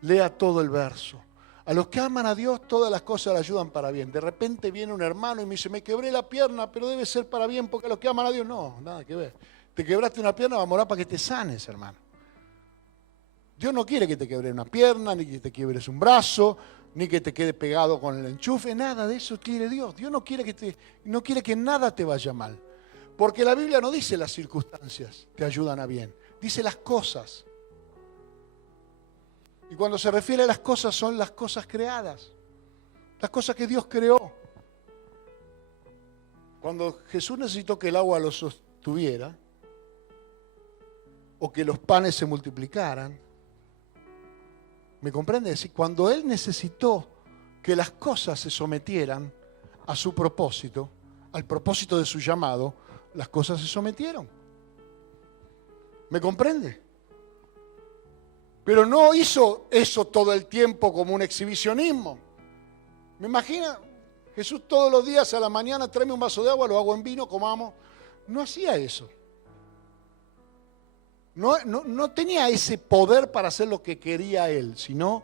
Lea todo el verso. A los que aman a Dios, todas las cosas le ayudan para bien. De repente viene un hermano y me dice, me quebré la pierna, pero debe ser para bien, porque a los que aman a Dios, no, nada que ver. Te quebraste una pierna, vamos a orar para que te sanes, hermano. Dios no quiere que te quebre una pierna, ni que te quiebres un brazo, ni que te quede pegado con el enchufe, nada de eso quiere Dios. Dios no quiere que nada te vaya mal. Porque la Biblia no dice las circunstancias te ayudan a bien, dice las cosas. Y cuando se refiere a las cosas, son las cosas creadas, las cosas que Dios creó. Cuando Jesús necesitó que el agua lo sostuviera, o que los panes se multiplicaran, ¿me comprende? Es decir, cuando Él necesitó que las cosas se sometieran a su propósito, al propósito de su llamado, las cosas se sometieron. ¿Me comprende? Pero no hizo eso todo el tiempo como un exhibicionismo. ¿Me imagina? Jesús todos los días a la mañana, tráeme un vaso de agua, lo hago en vino, comamos. No hacía eso. No tenía ese poder para hacer lo que quería Él, sino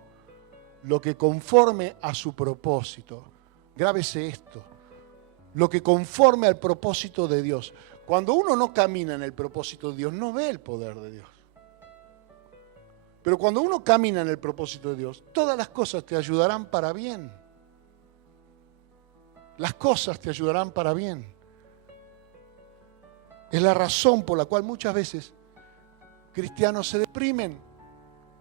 lo que conforme a su propósito. Grábese esto. Lo que conforme al propósito de Dios. Cuando uno no camina en el propósito de Dios, no ve el poder de Dios. Pero cuando uno camina en el propósito de Dios, todas las cosas te ayudarán para bien. Las cosas te ayudarán para bien. Es la razón por la cual muchas veces cristianos se deprimen.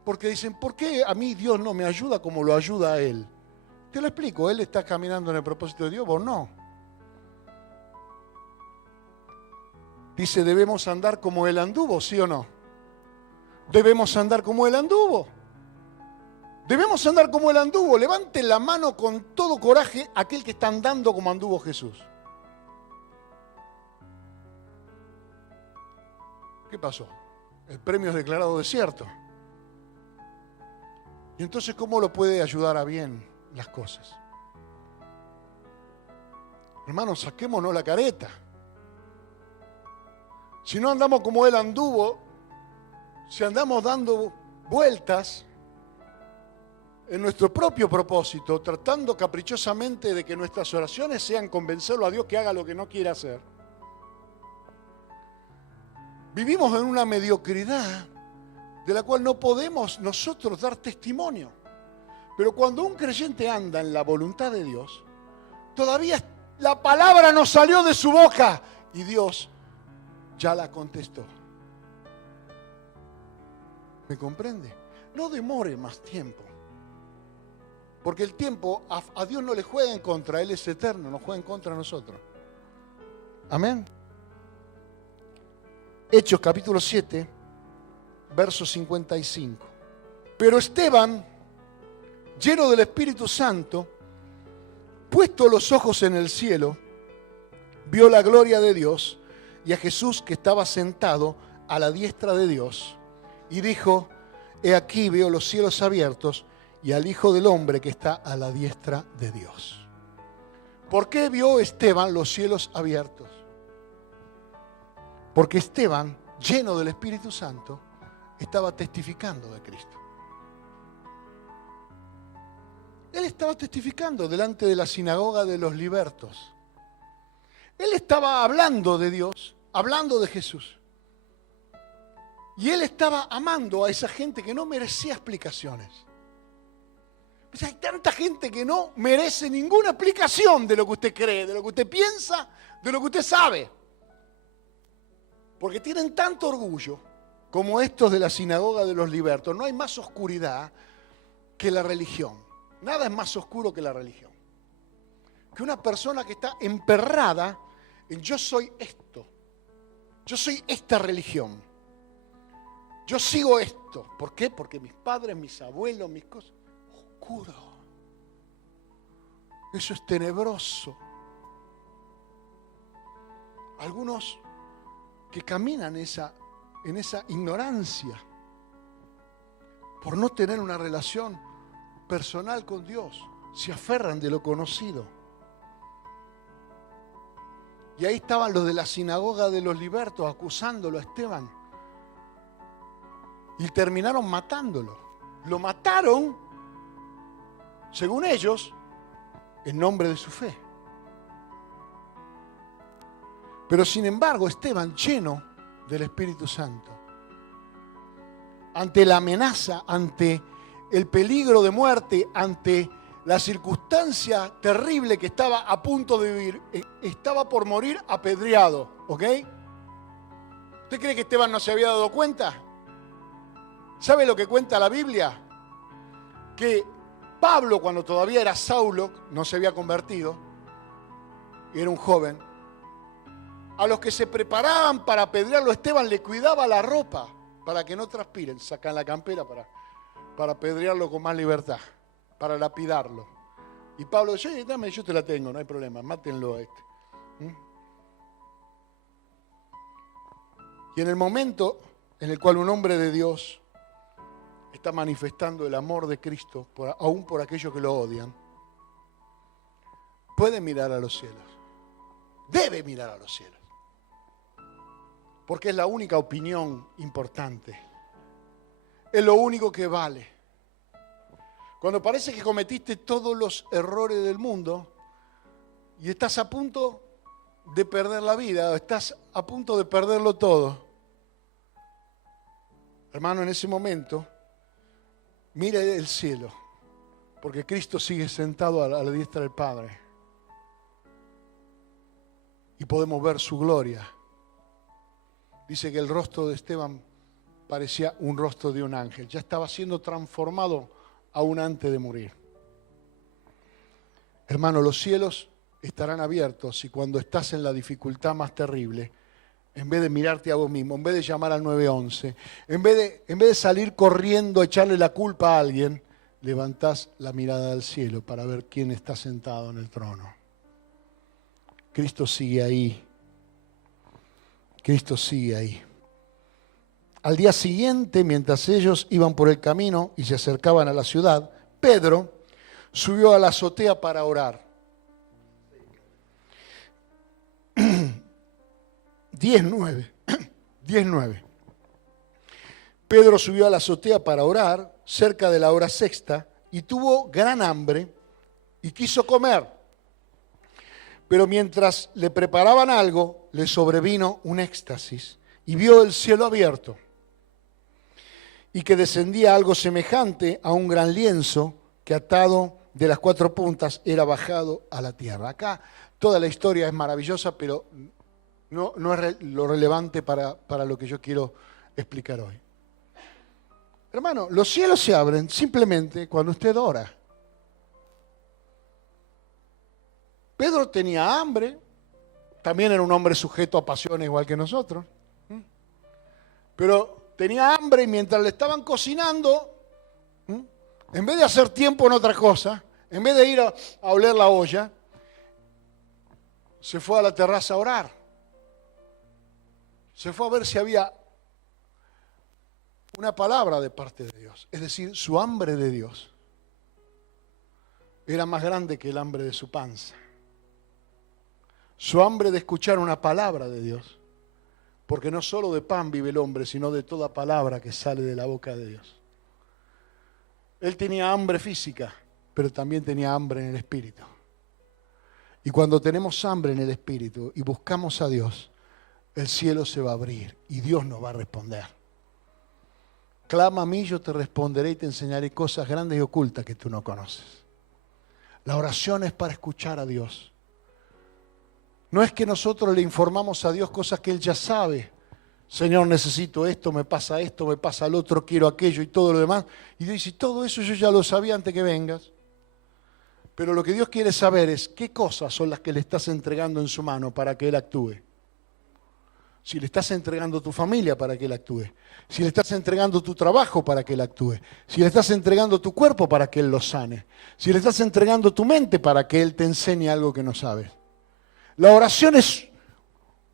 Porque dicen, ¿por qué a mí Dios no me ayuda como lo ayuda a Él? Te lo explico, Él está caminando en el propósito de Dios, vos no. Dice, debemos andar como Él anduvo, ¿sí o no? Debemos andar como Él anduvo. Debemos andar como Él anduvo. Levante la mano con todo coraje aquel que está andando como anduvo Jesús. ¿Qué pasó? El premio es declarado desierto. Y entonces, ¿cómo lo puede ayudar a bien las cosas? Hermanos, saquémonos la careta. Si no andamos como Él anduvo, si andamos dando vueltas en nuestro propio propósito, tratando caprichosamente de que nuestras oraciones sean convencerlo a Dios que haga lo que no quiere hacer, vivimos en una mediocridad de la cual no podemos nosotros dar testimonio. Pero cuando un creyente anda en la voluntad de Dios, todavía la palabra no salió de su boca y Dios ya la contestó. ¿Me comprende? No demore más tiempo. Porque el tiempo a Dios no le juega en contra, Él es eterno, no juega en contra de nosotros. Amén. Hechos capítulo 7, verso 55. Pero Esteban, lleno del Espíritu Santo, puesto los ojos en el cielo, vio la gloria de Dios y a Jesús que estaba sentado a la diestra de Dios. Y dijo, he aquí veo los cielos abiertos y al Hijo del Hombre que está a la diestra de Dios. ¿Por qué vio Esteban los cielos abiertos? Porque Esteban, lleno del Espíritu Santo, estaba testificando de Cristo. Él estaba testificando delante de la sinagoga de los libertos. Él estaba hablando de Dios, hablando de Jesús. Y él estaba amando a esa gente que no merecía explicaciones. Pues hay tanta gente que no merece ninguna explicación de lo que usted cree, de lo que usted piensa, de lo que usted sabe. Porque tienen tanto orgullo como estos de la sinagoga de los libertos. No hay más oscuridad que la religión. Nada es más oscuro que la religión. Que una persona que está emperrada en yo soy esto. Yo soy esta religión. Yo sigo esto. ¿Por qué? Porque mis padres, mis abuelos, mis cosas. Oscuro. Eso es tenebroso. Algunos que caminan en esa ignorancia por no tener una relación personal con Dios, se aferran de lo conocido. Y ahí estaban los de la sinagoga de los libertos acusándolo a Esteban. Y terminaron matándolo. Lo mataron, según ellos, en nombre de su fe. Pero sin embargo, Esteban, lleno del Espíritu Santo, ante la amenaza, ante el peligro de muerte, ante la circunstancia terrible que estaba a punto de vivir, estaba por morir apedreado, ¿ok? ¿Usted cree que Esteban no se había dado cuenta? ¿Sabe lo que cuenta la Biblia? Que Pablo, cuando todavía era Saulo, no se había convertido, era un joven, a los que se preparaban para apedrearlo, Esteban le cuidaba la ropa para que no transpiren, sacan la campera para apedrearlo con más libertad, para lapidarlo. Y Pablo dice, dame, yo te la tengo, no hay problema, mátenlo a este. Y en el momento en el cual un hombre de Dios está manifestando el amor de Cristo, aún por aquellos que lo odian, puede mirar a los cielos, debe mirar a los cielos, porque es la única opinión importante, es lo único que vale. Cuando parece que cometiste todos los errores del mundo y estás a punto de perder la vida, estás a punto de perderlo todo, hermano, en ese momento, mire el cielo, porque Cristo sigue sentado a la diestra del Padre. Y podemos ver su gloria. Dice que el rostro de Esteban parecía un rostro de un ángel. Ya estaba siendo transformado aún antes de morir. Hermano, los cielos estarán abiertos y cuando estás en la dificultad más terrible, en vez de mirarte a vos mismo, en vez de llamar al 911, en vez de salir corriendo a echarle la culpa a alguien, levantás la mirada al cielo para ver quién está sentado en el trono. Cristo sigue ahí. Cristo sigue ahí. Al día siguiente, mientras ellos iban por el camino y se acercaban a la ciudad, Pedro subió a la azotea para orar. 10:9. Pedro subió a la azotea para orar, cerca de la hora sexta, y tuvo gran hambre y quiso comer. Pero mientras le preparaban algo, le sobrevino un éxtasis y vio el cielo abierto y que descendía algo semejante a un gran lienzo que atado de las 4 puntas era bajado a la tierra. Acá toda la historia es maravillosa, pero no es lo relevante para lo que yo quiero explicar hoy. Hermano, los cielos se abren simplemente cuando usted ora. Pedro tenía hambre, también era un hombre sujeto a pasiones igual que nosotros, pero tenía hambre y mientras le estaban cocinando, En vez de hacer tiempo en otra cosa, en vez de ir a oler la olla, se fue a la terraza a orar. Se fue a ver si había una palabra de parte de Dios. Es decir, su hambre de Dios era más grande que el hambre de su panza. Su hambre de escuchar una palabra de Dios. Porque no solo de pan vive el hombre, sino de toda palabra que sale de la boca de Dios. Él tenía hambre física, pero también tenía hambre en el espíritu. Y cuando tenemos hambre en el espíritu y buscamos a Dios, el cielo se va a abrir y Dios nos va a responder. Clama a mí, yo te responderé y te enseñaré cosas grandes y ocultas que tú no conoces. La oración es para escuchar a Dios. No es que nosotros le informamos a Dios cosas que Él ya sabe. Señor, necesito esto, me pasa lo otro, quiero aquello y todo lo demás. Y Dios dice, todo eso yo ya lo sabía antes que vengas. Pero lo que Dios quiere saber es qué cosas son las que le estás entregando en su mano para que Él actúe. Si le estás entregando tu familia para que Él actúe. Si le estás entregando tu trabajo para que Él actúe. Si le estás entregando tu cuerpo para que Él lo sane. Si le estás entregando tu mente para que Él te enseñe algo que no sabes. La oración es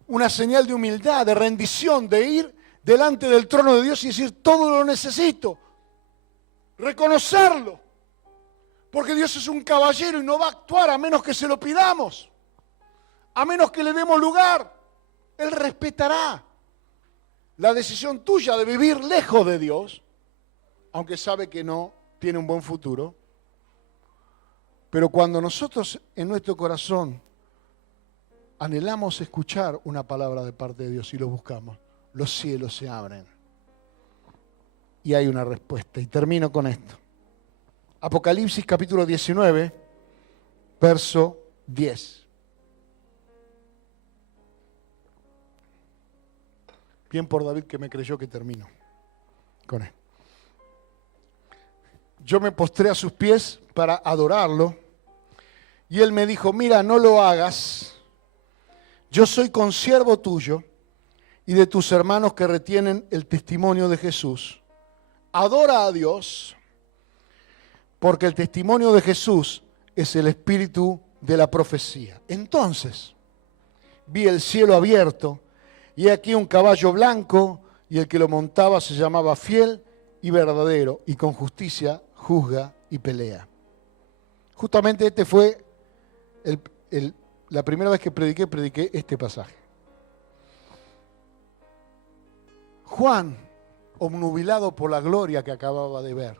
una señal de humildad, de rendición, de ir delante del trono de Dios y decir, todo lo necesito. Reconocerlo. Porque Dios es un caballero y no va a actuar a menos que se lo pidamos. A menos que le demos lugar. Él respetará la decisión tuya de vivir lejos de Dios, aunque sabe que no tiene un buen futuro. Pero cuando nosotros en nuestro corazón anhelamos escuchar una palabra de parte de Dios y lo buscamos, los cielos se abren. Y hay una respuesta. Y termino con esto. Apocalipsis capítulo 19, verso 10. Bien por David que me creyó que termino con él. Yo me postré a sus pies para adorarlo y él me dijo, mira, no lo hagas. Yo soy consiervo tuyo y de tus hermanos que retienen el testimonio de Jesús. Adora a Dios, porque el testimonio de Jesús es el espíritu de la profecía. Entonces, vi el cielo abierto y aquí un caballo blanco y el que lo montaba se llamaba Fiel y Verdadero y con justicia juzga y pelea. Justamente este fue la primera vez que prediqué este pasaje. Juan, obnubilado por la gloria que acababa de ver,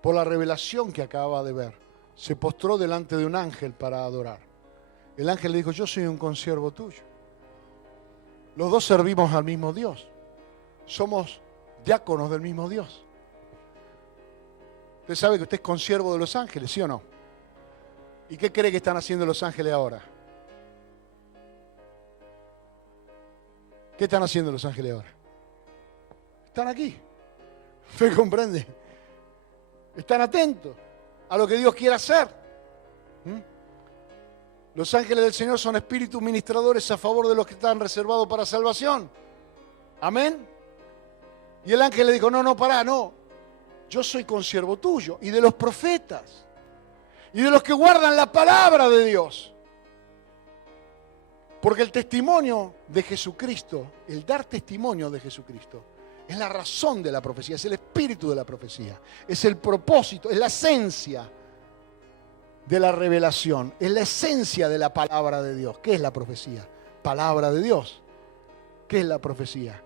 por la revelación que acababa de ver, se postró delante de un ángel para adorar. El ángel le dijo, yo soy un consiervo tuyo. Los dos servimos al mismo Dios. Somos diáconos del mismo Dios. Usted sabe que usted es consiervo de los ángeles, ¿sí o no? ¿Y qué cree que están haciendo los ángeles ahora? ¿Qué están haciendo los ángeles ahora? Están aquí. ¿Usted comprende? Están atentos a lo que Dios quiere hacer. Los ángeles del Señor son espíritus ministradores a favor de los que están reservados para salvación. Amén. Y el ángel le dijo, no, pará, no. Yo soy consiervo tuyo y de los profetas y de los que guardan la palabra de Dios. Porque el testimonio de Jesucristo, el dar testimonio de Jesucristo, es la razón de la profecía, es el espíritu de la profecía, es el propósito, es la esencia de la revelación, es la esencia de la palabra de Dios. ¿Qué es la profecía? Palabra de Dios. ¿Qué es la profecía?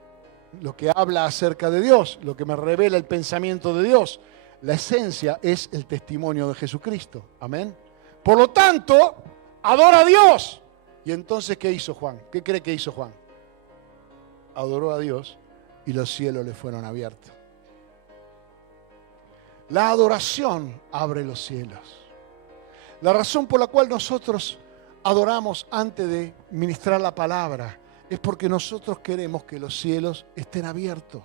Lo que habla acerca de Dios, lo que me revela el pensamiento de Dios. La esencia es el testimonio de Jesucristo. Amén. Por lo tanto, adora a Dios. Y entonces, ¿qué hizo Juan? ¿Qué cree que hizo Juan? Adoró a Dios y los cielos le fueron abiertos. La adoración abre los cielos. La razón por la cual nosotros adoramos antes de ministrar la palabra es porque nosotros queremos que los cielos estén abiertos.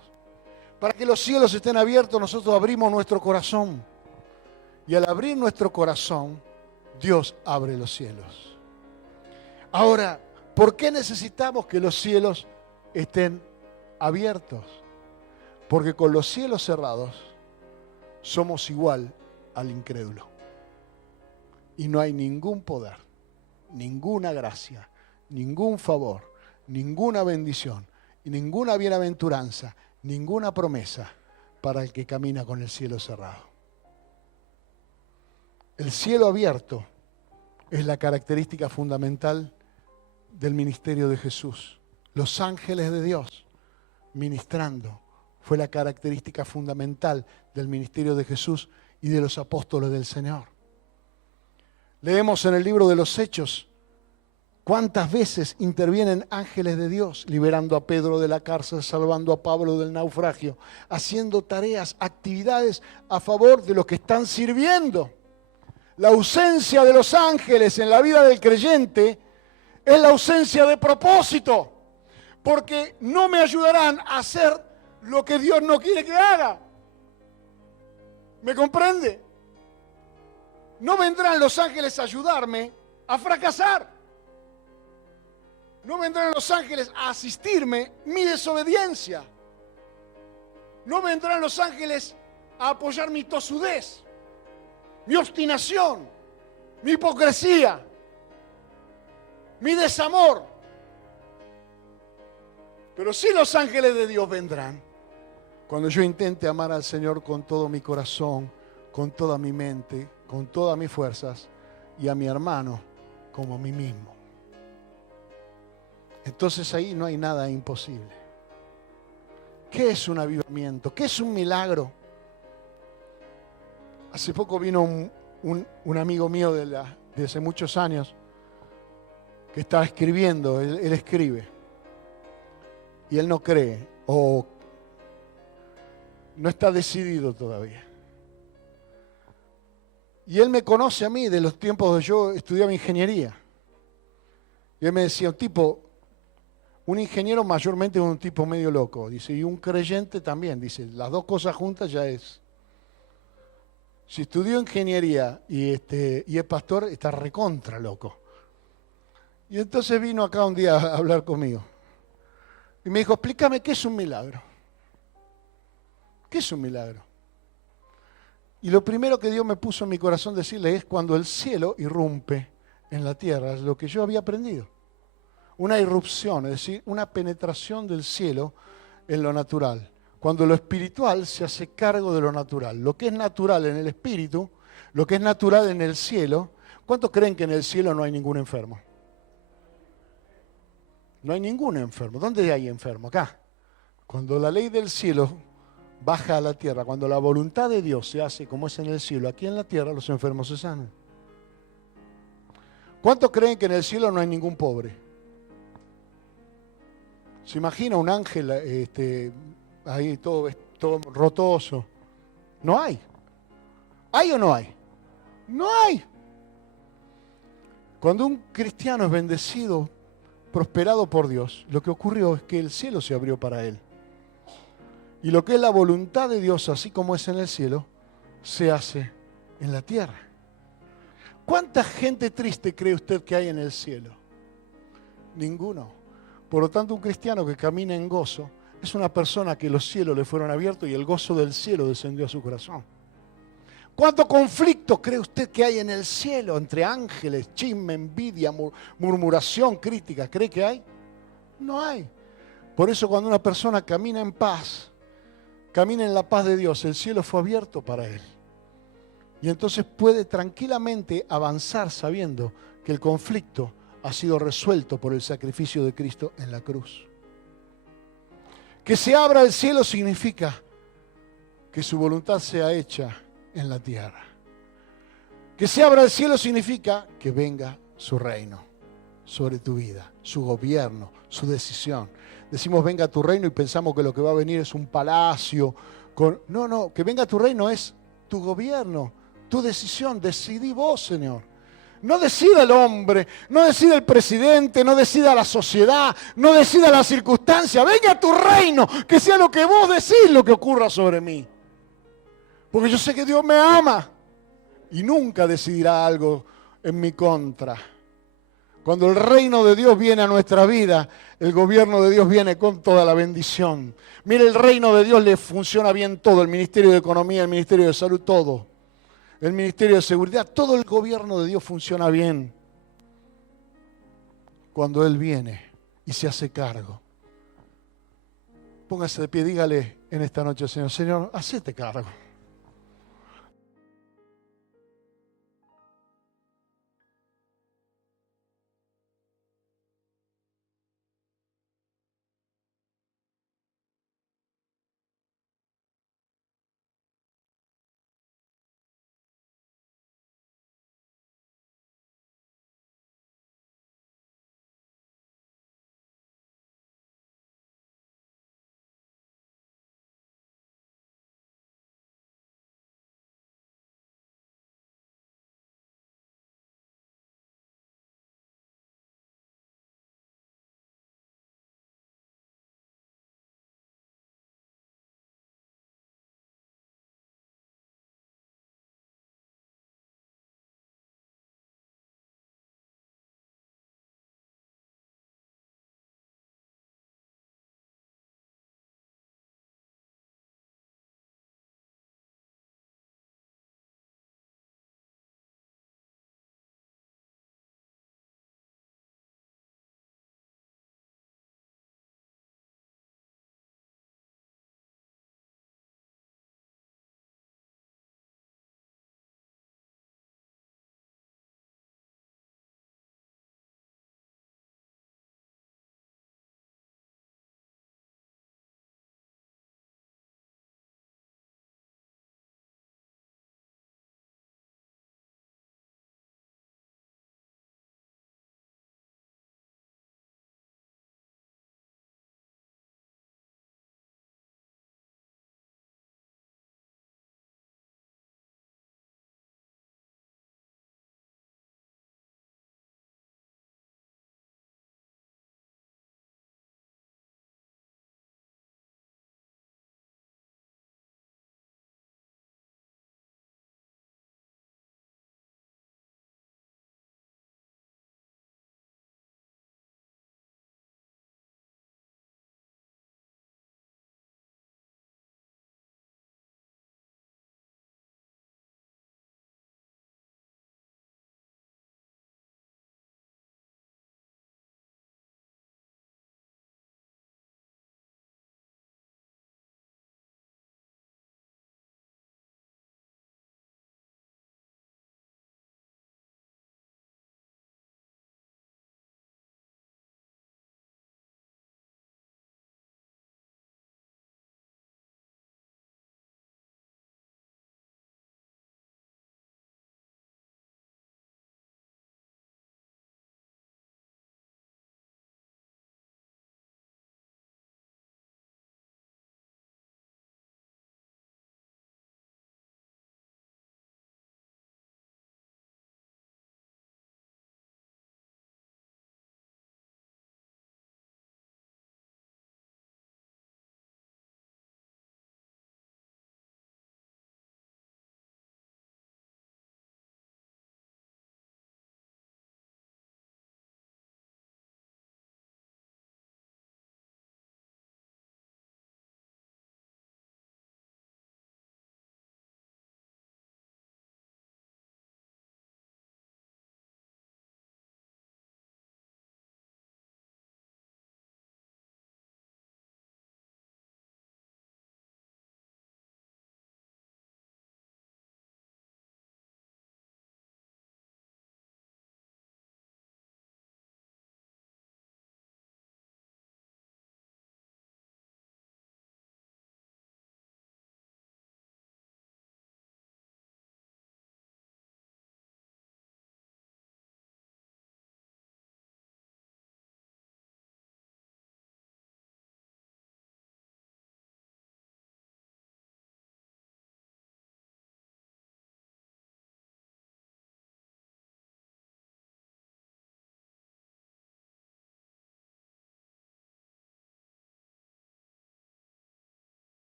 Para que los cielos estén abiertos, nosotros abrimos nuestro corazón. Y al abrir nuestro corazón, Dios abre los cielos. Ahora, ¿por qué necesitamos que los cielos estén abiertos? Porque con los cielos cerrados somos igual al incrédulo. Y no hay ningún poder, ninguna gracia, ningún favor, ninguna bendición, y ninguna bienaventuranza, ninguna promesa para el que camina con el cielo cerrado. El cielo abierto es la característica fundamental del ministerio de Jesús. Los ángeles de Dios ministrando fue la característica fundamental del ministerio de Jesús y de los apóstoles del Señor. Leemos en el libro de los Hechos cuántas veces intervienen ángeles de Dios, liberando a Pedro de la cárcel, salvando a Pablo del naufragio, haciendo tareas, actividades a favor de los que están sirviendo. La ausencia de los ángeles en la vida del creyente es la ausencia de propósito, porque no me ayudarán a hacer lo que Dios no quiere que haga. ¿Me comprende? No vendrán los ángeles a ayudarme a fracasar. No vendrán los ángeles a asistirme mi desobediencia. No vendrán los ángeles a apoyar mi tosudez, mi obstinación, mi hipocresía, mi desamor. Pero sí los ángeles de Dios vendrán cuando yo intente amar al Señor con todo mi corazón, con toda mi mente, con todas mis fuerzas, y a mi hermano como a mí mismo. Entonces ahí no hay nada imposible. ¿Qué es un avivamiento? ¿Qué es un milagro? Hace poco vino un amigo mío de hace muchos años que estaba escribiendo, él escribe, y él no cree, o no está decidido todavía. Y él me conoce a mí de los tiempos de yo estudiaba ingeniería. Y él me decía, un ingeniero mayormente es un tipo medio loco, dice, y un creyente también, dice, las dos cosas juntas ya es. Si estudió ingeniería y es pastor, está recontra loco. Y entonces vino acá un día a hablar conmigo. Y me dijo, explícame qué es un milagro. ¿Qué es un milagro? Y lo primero que Dios me puso en mi corazón decirle es cuando el cielo irrumpe en la tierra, es lo que yo había aprendido. Una irrupción, es decir, una penetración del cielo en lo natural. Cuando lo espiritual se hace cargo de lo natural. Lo que es natural en el espíritu, lo que es natural en el cielo. ¿Cuántos creen que en el cielo no hay ningún enfermo? No hay ningún enfermo. ¿Dónde hay enfermo? Acá. Cuando la ley del cielo baja a la tierra, cuando la voluntad de Dios se hace como es en el cielo, aquí en la tierra los enfermos se sanan. ¿Cuántos creen que en el cielo no hay ningún pobre? ¿Se imagina un ángel ahí todo rotoso? No hay. ¿Hay o no hay? No hay. Cuando un cristiano es bendecido, prosperado por Dios, lo que ocurrió es que el cielo se abrió para él. Y lo que es la voluntad de Dios, así como es en el cielo, se hace en la tierra. ¿Cuánta gente triste cree usted que hay en el cielo? Ninguno. Por lo tanto, un cristiano que camina en gozo es una persona que los cielos le fueron abiertos y el gozo del cielo descendió a su corazón. ¿Cuánto conflicto cree usted que hay en el cielo entre ángeles, chisme, envidia, murmuración, crítica? ¿Cree que hay? No hay. Por eso cuando una persona camina en paz, camina en la paz de Dios, el cielo fue abierto para él. Y entonces puede tranquilamente avanzar sabiendo que el conflicto ha sido resuelto por el sacrificio de Cristo en la cruz. Que se abra el cielo significa que su voluntad sea hecha en la tierra. Que se abra el cielo significa que venga su reino sobre tu vida, su gobierno, su decisión. Decimos venga tu reino y pensamos que lo que va a venir es un palacio. No, que venga tu reino es tu gobierno, tu decisión. Decidí vos, Señor. No decida el hombre, no decida el presidente, no decida la sociedad, no decida la circunstancia. Venga tu reino, que sea lo que vos decís lo que ocurra sobre mí. Porque yo sé que Dios me ama y nunca decidirá algo en mi contra. Cuando el reino de Dios viene a nuestra vida, el gobierno de Dios viene con toda la bendición. Mire, el reino de Dios le funciona bien todo, el Ministerio de Economía, el Ministerio de Salud, todo. El Ministerio de Seguridad, todo el gobierno de Dios funciona bien. Cuando Él viene y se hace cargo. Póngase de pie, dígale en esta noche, Señor, hacete cargo.